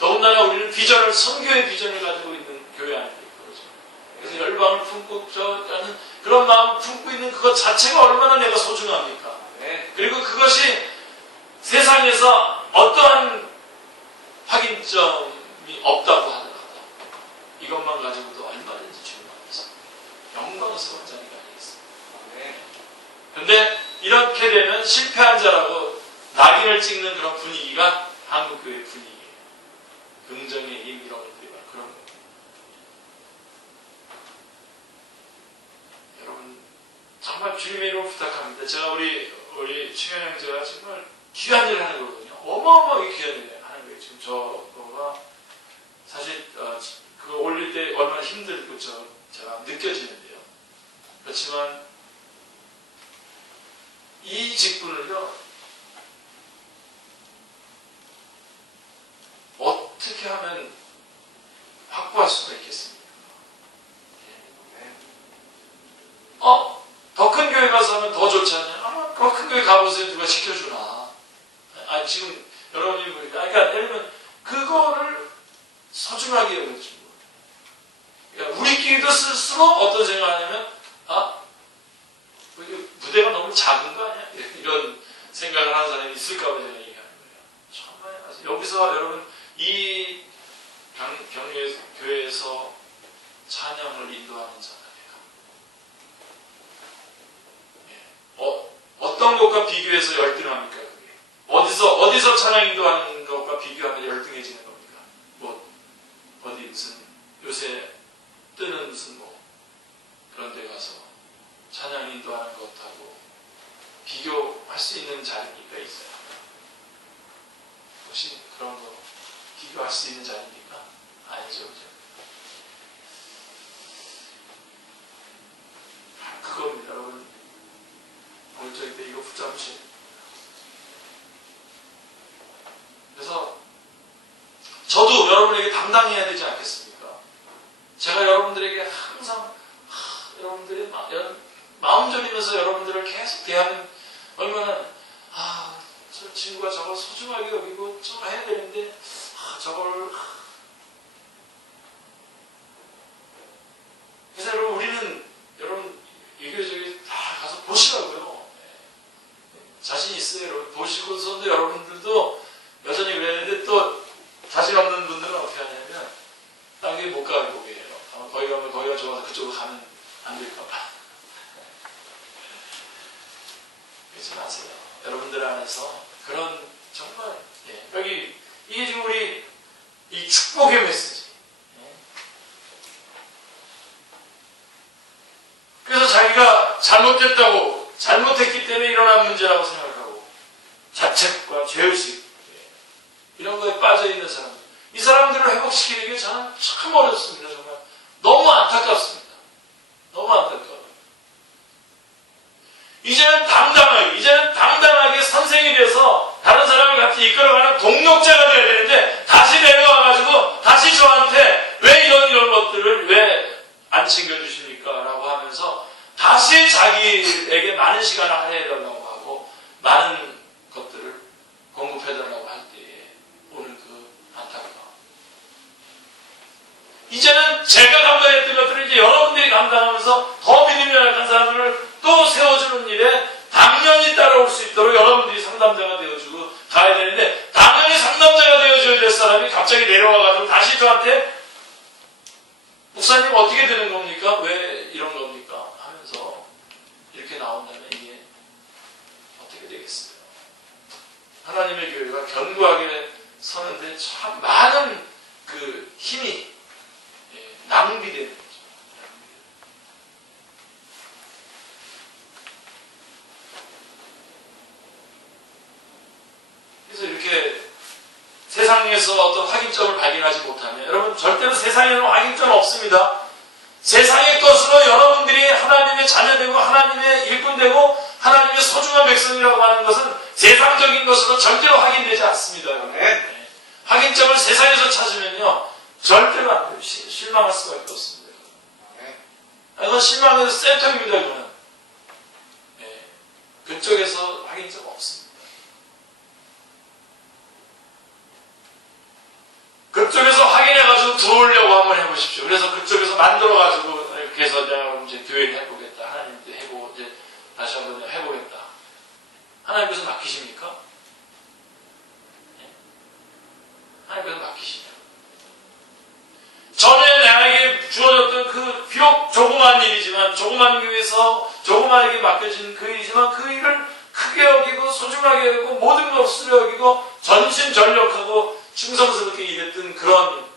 더군다나 우리는 선교의 비전을 가지고 있는 교회 아닙니까? 그렇죠? 그래서 열방을 품고 하는 그런 마음을 품고 있는 그것 자체가 얼마나 내가 소중합니까? 그리고 그것이 세상에서 어떠한 확인점이 없다고 하더라도 이것만 가지고도 얼마든지 주님 앞에서 영광스러운 자리가 아니겠습니까? 그런데 이렇게 되면 실패한 자라고 낙인을 찍는 그런 분위기가 한국교회 분위기예요. 긍정의 힘 이런 것들이 바로 그런 거예요. 여러분 정말 주님의 이름으로 부탁합니다. 제가 우리 충현 형제가 정말 귀한 일을 하는 거거든요. 어마어마하게 귀한 일을 하는 거예요. 지금 저가 사실 그거 올릴 때 얼마나 힘들고 제가 느껴지는데요. 그렇지만 이 직분을요, 어떻게 하면 확보할 수가 있겠습니까? 더 큰 교회 가서 하면 더 좋지 않냐? 더 큰 교회 가보세요. 누가 지켜주나? 아니, 지금 여러분이 보니까, 그러니까 예를 들면, 그거를 소중하게 여겨주고, 그러니까 우리끼리도 스스로 어떤 생각을 하냐면, 무대가 너무 작은 거 아니야? 이런 생각을 하는 사람이 있을까 봐 제가 얘기하는 거예요. 정말, 여기서 여러분, 이 교회에서 찬양을 인도하는 자들이에요. 어떤 것과 비교해서 열등합니까? 그게? 어디서 찬양 인도하는 것과 비교하면 열등해지는 겁니까? 어디 무슨 요새 뜨는 무슨 그런 데 가서 찬양 인도하는 것하고 비교할 수 있는 자리입니까? 있어요. 혹시 그런 거 비교할 수 있는 자리입니까? 아니죠, 그죠? 그겁니다, 여러분. 오늘 저희 때 이거 붙잡으셔야 됩니다. 그래서 저도 여러분에게 담당해야 되지 않겠습니까? 제가 여러분들에게 항상 여러분들의 마음 졸이면서 여러분들을 계속 대하는, 얼마나 저 친구가 저걸 소중하게 여기고 저걸 해야 되는데 저걸. 그래서 여러분, 우리는 여러분 이교저기 다 가서 보시라고요. 자신 있어요. 여러분 보시고서도 여러분들도 여전히 그랬는데, 또 자신 없는 분들은 어떻게 하냐면 땅에 못 가게 보게 해요. 거기 가면 거기가 좋아서 그쪽으로 가면 안 될까봐. 그러지 마세요. 여러분들 안에서 그런 정말, 여기 이게 지금 우리 이 축복의 메시지. 그래서 자기가 잘못했기 때문에 일어난 문제라고 생각하고 자책과 죄의식 이런 거에 빠져있는 사람들, 이 사람들을 회복시키는 게 저는 참 어렵습니다. 정말 너무 안타깝습니다. 너무 안타까워요. 이제는 당당하게 선생이 돼서 다른 사람을 같이 이끌어가는 동력자가 되어야 되는데, 다시 내려와가지고 다시 저한테 왜 이런 것들을 왜 안 챙겨주십니까? 라고 하면서 다시 자기에게 많은 시간을 할애해달라고 하고 많은 것들을 공급해달라고 할 때에 오는 그 안타까움. 이제는 제가 감당했던 것들을 이제 여러분들이 감당하면서 더 믿음이 약한 사람들을 또 세워주는 일에 당연히 따라올 수 있도록 여러분들이 상담자가 되어주고 가야 되는데, 당연히 상담자가 되어줘야 될 사람이 갑자기 내려와가지고 다시 저한테 목사님 어떻게 되는 겁니까? 왜 이런 겁니까? 하면서 이렇게 나온다면 이게 어떻게 되겠어요? 하나님의 교회가 견고하게 서는데 참 많은 그 힘이 낭비되는 거죠. 그래서 이렇게 세상에서 어떤 확인점을 발견하지 못하면, 여러분 절대로 세상에는 확인점 없습니다. 세상의 것으로 여러분들이 하나님의 자녀되고 하나님의 일꾼되고 하나님의 소중한 백성이라고 하는 것은 세상적인 것으로 절대로 확인되지 않습니다. 네. 확인점을 세상에서 찾으면요 절대로 안 돼요. 실망할 수밖에 없습니다. 이건 실망의 센터입니다. 이거는. 그쪽에서 확인점 없습니다. 그쪽에서 확인해가지고 들어오려고 한번 해보십시오. 그래서 그쪽에서 만들어가지고 이렇게 해서 내가 이제 교회를 해보겠다. 하나님도 해보고 이제 다시 한번 해보겠다. 하나님께서 맡기십니까? 하나님께서 맡기시냐? 전에 나에게 주어졌던 그 비록 조그만 일이지만, 조그만 교회에서 조그만에게 맡겨진 그 일이지만 그 일을 크게 여기고 소중하게 여기고 모든 것을 여기고 전심전력하고 충성스럽게 일했던 그런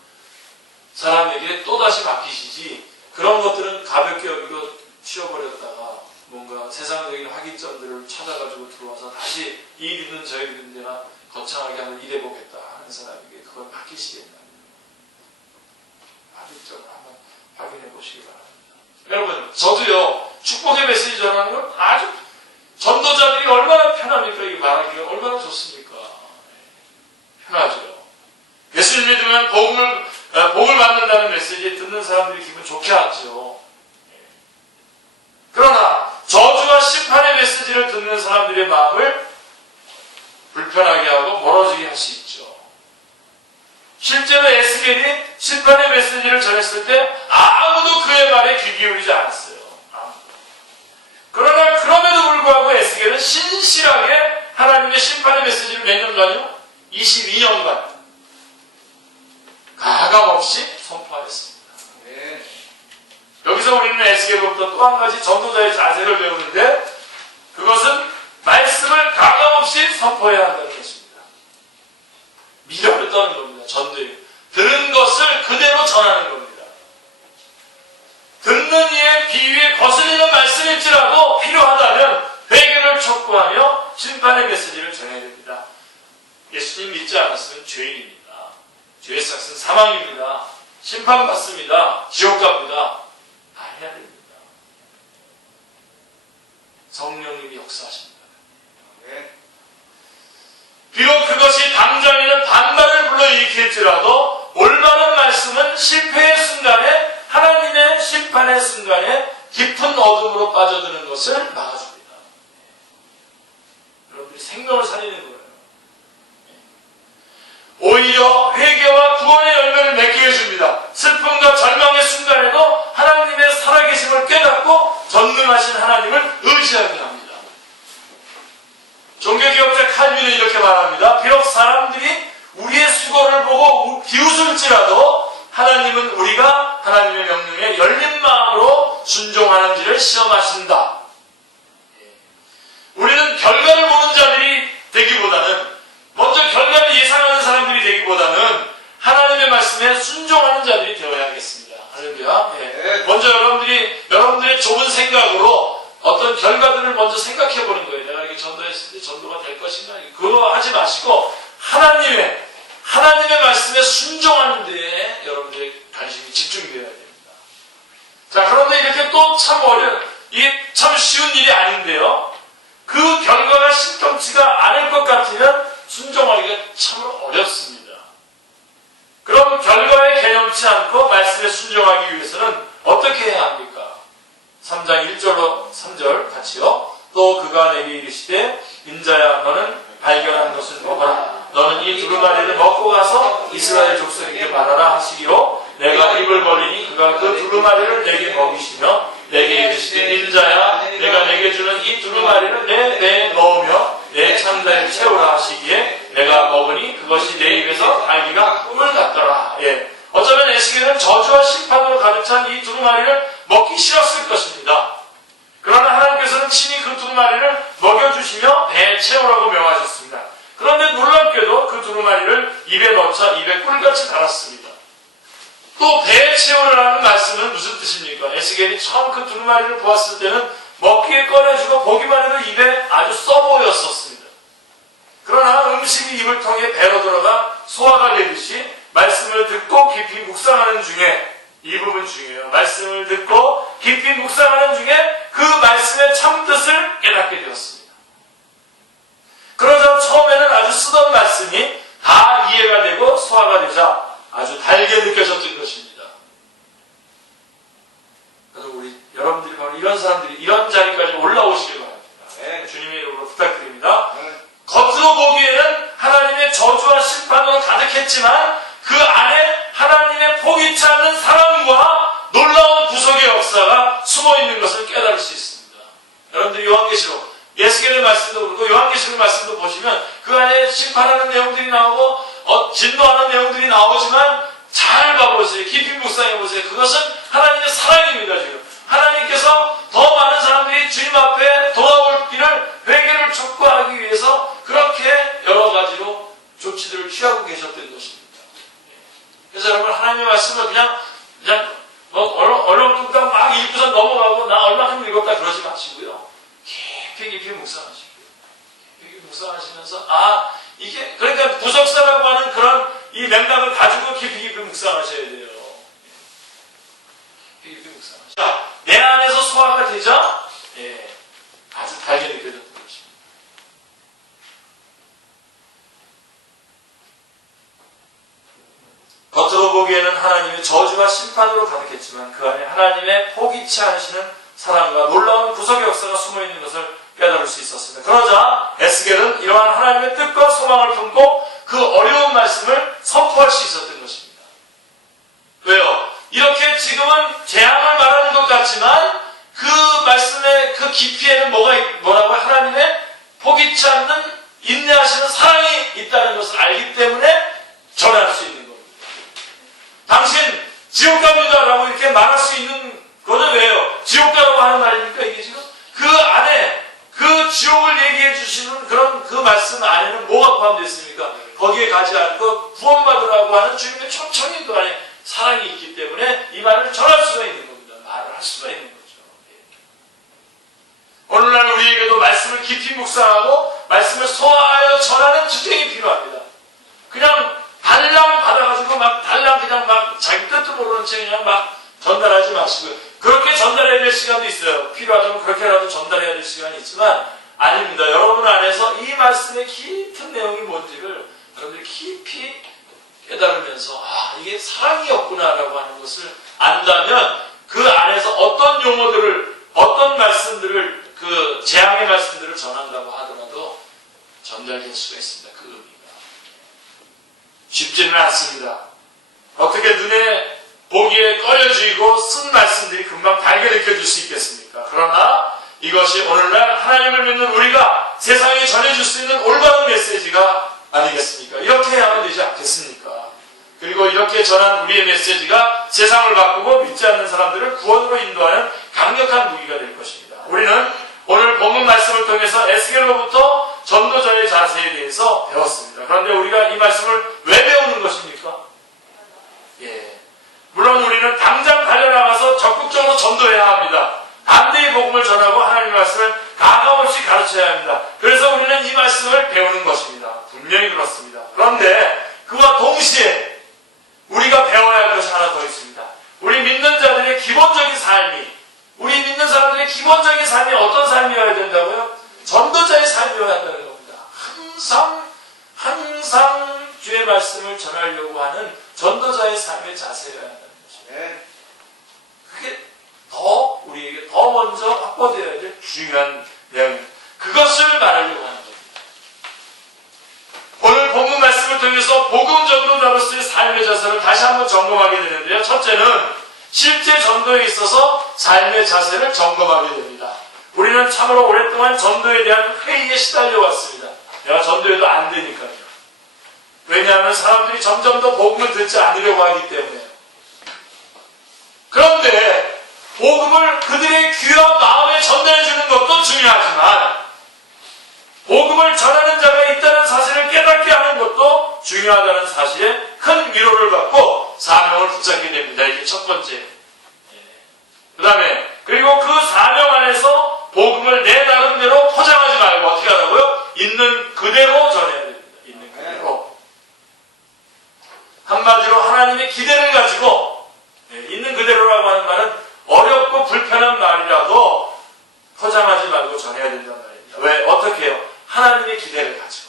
사람에게 또다시 맡기시지, 그런 것들은 가볍게 여기고 치워버렸다가 뭔가 세상적인 확인점들을 찾아가지고 들어와서 다시 이 일은 저 일은 내가 거창하게 한번 일해보겠다 하는 사람에게 그걸 맡기시겠다. 확인점을 한번 확인해 보시기 바랍니다. 여러분, 저도요 축복의 메시지 전하는 건 아주 전도자들이 얼마나 들으면 복을 받는다는 메시지 듣는 사람들이 기분 좋게 하죠. 그러나 저주와 심판의 메시지를 듣는 사람들의 마음을 불편하게 하고 멀어지게 할 수 있죠. 실제로 에스겔이 심판의 메시지를 전했을 때 아무도 그의 말에 귀 기울이지 않았어요. 그러나 그럼에도 불구하고 에스겔은 신실하게 하나님의 심판의 메시지를 몇 년간요? 22년간 가감없이 선포하였습니다. 네. 여기서 우리는 에스겔로부터 또 한 가지 전도자의 자세를 배우는데 그것은 말씀을 가감없이 선포해야 한다는 것입니다. 미련을 떠는 겁니다. 전도예요. 들은 것을 그대로 전하는 겁니다. 듣는 이의 비위에 거슬리는 말씀일지라도 필요하다면 회개를 촉구하며 심판의 메시지를 전해야 됩니다. 예수님 믿지 않았으면 죄인입니다. 죄의 삭은 사망입니다. 심판받습니다. 지옥 갑니다. 다 해야 됩니다. 성령님이 역사하십니다. 비록 그것이 당장에는 반발을 불러일으킬지라도 올바른 말씀은 실패의 순간에 하나님의 심판의 순간에 깊은 어둠으로 빠져드는 것을 막아줍니다. 여러분들이 생명을 살리는 거예요. 오히려 회개와 구원의 열매를 맺게 해줍니다. 슬픔과 절망의 순간에도 하나님의 살아계심을 깨닫고 전능하신 하나님을 의지하게 합니다. 종교개혁자 칼빈은 이렇게 말합니다. 비록 사람들이 우리의 수고를 보고 비웃을지라도 하나님은 우리가 하나님의 명령에 열린 마음으로 순종하는지를 시험하신다. 우리는 결과를 보는 자들이 되기보다는 먼저 결과를 예상하는 사람들이 되기보다는 하나님의 말씀에 순종하는 자들이 되어야 하겠습니다. 할렐루야. 네. 먼저 여러분들의 좁은 생각으로 어떤 결과들을 먼저 생각해 보는 거예요. 내가 이렇게 전도했을 때 전도가 될 것인가? 그거 하지 마시고 하나님의 말씀에 순종하는 데에 여러분들의 관심이 집중되어야 됩니다. 자, 그런데 이렇게 또 이게 참 쉬운 일이 아닌데요. 그 결과가 신통치가 않을 것 같으면 순종하기가 참 어렵습니다. 그럼 결과에 개념치 않고 말씀에 순종하기 위해서는 어떻게 해야 합니까? 3장 1절로 3절 같이요. 또 그가 내게 이르시되 인자야 너는 발견한 것을 먹어라. 너는 이 두루마리를 먹고 가서 이스라엘 족속에게 말하라 하시기로 내가 입을 벌리니 그가 그 두루마리를 내게 먹이시며 내게 이르시되 인자야 내가 내게 주는 이 두루마리를 내 배에 넣으며 내 창자에 채우라 하시기에 내가 먹으니 그것이 내 입에서 달기가 꿈을 같더라. 예. 어쩌면 에스겔은 저주와 심판으로 가득 찬 이 두루마리를 먹기 싫었을 것입니다. 그러나 하나님께서는 친히 그 두루마리를 먹여주시며 배에 채우라고 명하셨습니다. 그런데 놀랍게도 그 두루마리를 입에 넣자 입에 꿀같이 달았습니다. 또 배에 채우라는 말씀은 무슨 뜻입니까? 에스겔이 처음 그 두루마리를 보았을 때는 먹기에 꺼내주고 보기만 해도 입에 아주 써 보였었습니다. 그러나 음식이 입을 통해 배로 들어가 소화가 되듯이 말씀을 듣고 깊이 묵상하는 중에 이 부분 중요해요. 말씀을 듣고 깊이 묵상하는 중에 그 말씀의 참뜻을 깨닫게 되었습니다. 그러자 처음에는 아주 쓰던 말씀이 다 이해가 되고 소화가 되자 아주 달게 느껴졌던 것입니다. 그래서 여러분들이 바로 이런 사람들이 이런 자리까지 올라오시길 바랍니다. 네, 주님의 이름으로 부탁드립니다. 겉으로 보기에는 하나님의 저주와 심판으로 가득했지만 그 안에 하나님의 포기치 않는 사랑과 놀라운 구속의 역사가 숨어있는 것을 깨달을 수 있습니다. 여러분들이 요한계시록 예수께의 말씀도 그렇고 요한계시록 말씀도 보시면 그 안에 심판하는 내용들이 나오고 진노하는 내용들이 나오지만 잘 봐보세요. 깊이 묵상해보세요. 그것은 하나님의 사랑입니다. 지금 하나님께서 더 많은 사람들이 주님 앞에 돌아올 길을 회개를 촉구하기 위해서 그렇게 여러 가지로 조치들을 취하고 계셨던 것입니다. 그래서 여러분 하나님의 말씀을 그냥 얼렁뚱땅 막 읽고서 넘어가고 나 얼마큼 읽었다 그러지 마시고요. 깊이 묵상하시고요. 깊이 묵상하시면서 이게 그러니까 부석사라고 하는 그런 이 맥락을 가지고 깊이 묵상하셔야 돼요. 깊이 묵상하셔야 돼요. 내 안에서 소화가 되자 아주 달게 느껴졌던 것입니다. 보기에는 하나님의 저주와 심판으로 가득했지만 그 안에 하나님의 포기치 않으시는 사랑과 놀라운 구속의 역사가 숨어있는 것을 깨달을 수 있었습니다. 그러자 에스겔은 이러한 하나님의 뜻과 소망을 품고 그 어려운 말씀을 선포할 수 있었던 것입니다. 왜요? 이렇게 지금은 재앙을 말하는 것 같지만 그 말씀의 그 깊이에는 뭐라고 하나님의 포기치 않는 인내하시는 사랑이 있다는 것을 알기 때문에 전할 수 있는 겁니다. 당신 지옥 갑니다라고 이렇게 말할 수 있는 거는 왜요? 지옥 가라고 하는 말입니까? 이게 지금 그 안에 그 지옥을 얘기해 주시는 그런 그 말씀 안에는 뭐가 포함되어 있습니까? 거기에 가지 않고 구원받으라고 하는 주님의 초청인도 안에 사랑이 있기 때문에 이 말을 전할 수가 있는 겁니다. 말을 할 수가 있는 거죠. 오늘날 우리에게도 말씀을 깊이 묵상하고 말씀을 소화하여 전하는 투쟁이 필요합니다. 그냥 달랑 받아가지고 막 달랑 그냥 막 자기 뜻도 모르는 채 그냥 막 전달하지 마시고요. 그렇게 전달해야 될 시간도 있어요. 필요하다면 그렇게라도 전달해야 될 시간이 있지만 아닙니다. 여러분 안에서 이 말씀의 깊은 내용이 뭔지를 여러분들이 깊이 깨달으면서 이게 사랑이었구나라고 하는 것을 안다면 그 안에서 어떤 용어들을 어떤 말씀들을 그 재앙의 말씀들을 전한다고 하더라도 전달될 수가 있습니다. 그 의미가 쉽지는 않습니다. 어떻게 눈에 보기에 꺼려지고 쓴 말씀들이 금방 달게 느껴질 수 있겠습니까? 그러나 이것이 오늘날 하나님을 믿는 우리가 세상에 전해줄 수 있는 올바른 메시지가 아니겠습니까? 이렇게 해야만 되지 않겠습니까? 그리고 이렇게 전한 우리의 메시지가 세상을 바꾸고 믿지 않는 사람들을 구원으로 인도하는 강력한 무기가 될 것입니다. 우리는 오늘 본문 말씀을 통해서 에스겔로부터 전도자의 자세에 대해서 배웠습니다. 그런데 우리가 이 말씀을 왜 배우는 것입니까? 물론 우리는 당장 달려나가서 적극적으로 전도해야 합니다. 반대의 복음을 전하고 하나님의 말씀을 가감없이 가르쳐야 합니다. 그래서 우리는 이 말씀을 배우는 것입니다. 분명히 그렇습니다. 그런데 그와 동시에 우리가 배워야 할 것이 하나 더 있습니다. 우리 믿는 자들의 기본적인 삶이, 우리 믿는 사람들의 기본적인 삶이 어떤 삶이어야 된다고요? 전도자의 삶이어야 한다는 겁니다. 항상 주의 말씀을 전하려고 하는 전도자의 삶의 자세여야 한다는 것입니다. 그게 더 우리에게 더 먼저 확보되어야 될 중요한 내용입니다. 그것을 말하려고 하는 겁니다. 오늘 본문 말씀을 통해서 복음 전도자로서의 삶의 자세를 다시 한번 점검하게 되는데요. 첫째는 실제 전도에 있어서 삶의 자세를 점검하게 됩니다. 우리는 참으로 오랫동안 전도에 대한 회의에 시달려 왔습니다. 내가 전도해도 안 되니까요. 왜냐하면 사람들이 점점 더 복음을 듣지 않으려고 하기 때문에. 그런데 복음을 그들의 귀와 마음에 전달해 주는 것도 중요하지만 복음을 전하는 자가 있다는 사실을 깨닫게 하는 것도 중요하다는 사실에 큰 위로를 받고 사명을 붙잡게 됩니다. 이게 첫 번째. 그 다음에 그리고 그 사명 안에서 복음을 내 나름대로 포장하지 말고 어떻게 하라고요? 있는 그대로 전해야 됩니다. 있는 그대로. 한마디로 하나님의 기대를 가지고 있는 그대로라고 하는 말은 어렵고 불편한 말이라도 포장하지 말고 전해야 된다는 말입니다. 왜? 어떻게 해요? 하나님의 기대를 가지고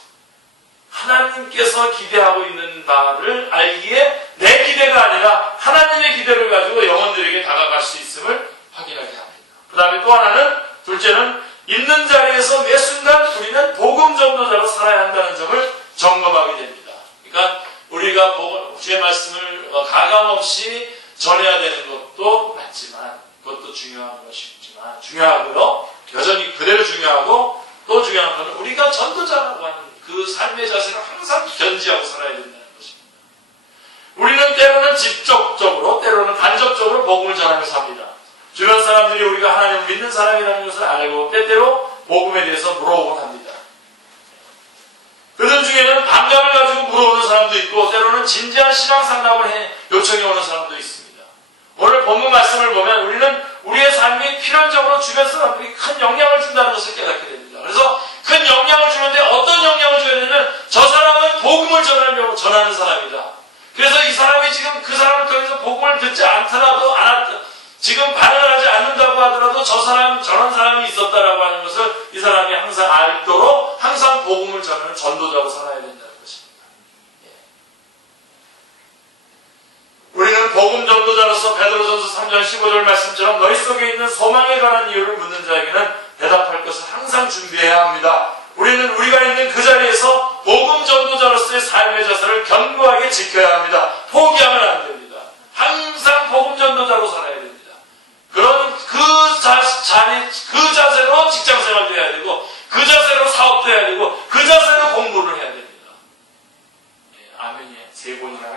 하나님께서 기대하고 있는 바를 알기에 내 기대가 아니라 하나님의 기대를 가지고 영혼들에게 다가갈 수 있음을 확인하게 합니다. 그 다음에 또 하나는 둘째는 있는 자리에서 매 순간 우리는 복음 전도자로 살아야 한다는 점을 점검하게 됩니다. 그러니까 우리가 주의 말씀을 가감없이 전해야 되는 것도 맞지만 그것도 중요한 것이지만 중요하고요. 여전히 그대로 중요하고 또 중요한 것은 우리가 전도자라고 하는 그 삶의 자세를 항상 견지하고 살아야 된다는 것입니다. 우리는 때로는 직접적으로 때로는 간접적으로 복음을 전하며 삽니다. 주변 사람들이 우리가 하나님을 믿는 사람이라는 것을 알고 때때로 복음에 대해서 물어보곤 합니다. 그들 중에는 반감을 가지고 물어보는 사람도 있고 때로는 진지한 신앙 상담을 요청해 오는 사람도 있습니다. 오늘 본문 말씀을 보면 우리는 우리의 삶이 필연적으로 주변 사람들이 큰 영향을 준다는 것을 깨닫게 됩니다. 그래서 큰 영향을 주는데 어떤 영향을 줘야 되냐면 저 사람은 복음을 전하려고 전하는 사람이다. 그래서 이 사람이 지금 그 사람을 통해서 복음을 듣지 않더라도 지금 반응을 하지 않는다고 하더라도 저런 사람이 있었다라고 하는 것을 이 사람이 항상 알도록 항상 복음을 전하는 전도자로 살아야 된다는 것입니다. 복음 전도자로서 베드로전서 3장 15절 말씀처럼 너희 속에 있는 소망에 관한 이유를 묻는 자에게는 대답할 것을 항상 준비해야 합니다. 우리는 우리가 있는 그 자리에서 복음 전도자로서의 삶의 자세를 견고하게 지켜야 합니다. 포기하면 안 됩니다. 항상 복음 전도자로 살아야 됩니다. 그런 그 자세로 직장생활도 해야 되고, 그 자세로 사업도 해야 되고, 그 자세로 공부를 해야 됩니다. 아멘이에요. 세 번이나.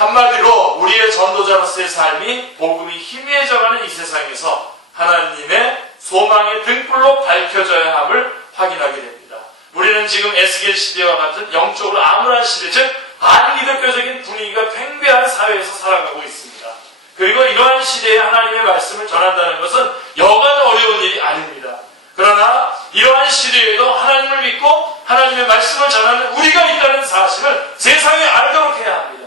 한마디로 우리의 전도자로서의 삶이 복음이 희미해져가는 이 세상에서 하나님의 소망의 등불로 밝혀져야 함을 확인하게 됩니다. 우리는 지금 에스겔 시대와 같은 영적으로 암울한 시대, 즉 반기독교적인 분위기가 팽배한 사회에서 살아가고 있습니다. 그리고 이러한 시대에 하나님의 말씀을 전한다는 것은 여간 어려운 일이 아닙니다. 그러나 이러한 시대에도 하나님을 믿고 하나님의 말씀을 전하는 우리가 있다는 사실을 세상에 알도록 해야 합니다.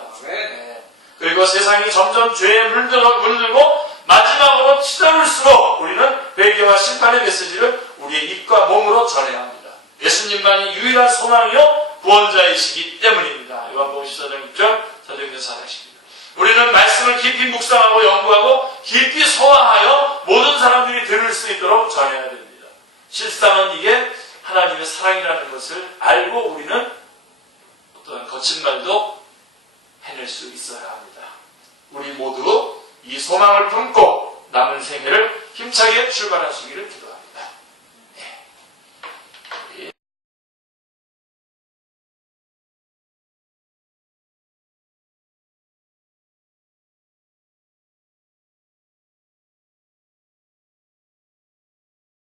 그리고 세상이 점점 죄에 물들고 마지막으로 치달을수록 우리는 회개와 심판의 메시지를 우리의 입과 몸으로 전해야 합니다. 예수님만이 유일한 소망이요 구원자이시기 때문입니다. 요한복음 14장 6절, 사도행전 4장 10절. 우리는 말씀을 깊이 묵상하고 연구하고 깊이 소화하여 모든 사람들이 들을 수 있도록 전해야 됩니다. 실상은 이게 하나님의 사랑이라는 것을 알고 우리는 어떤 거친 말도 해낼 수 있어야 합니다. 우리 모두 이 소망을 품고 남은 생애를 힘차게 출발하시기를 기도합니다.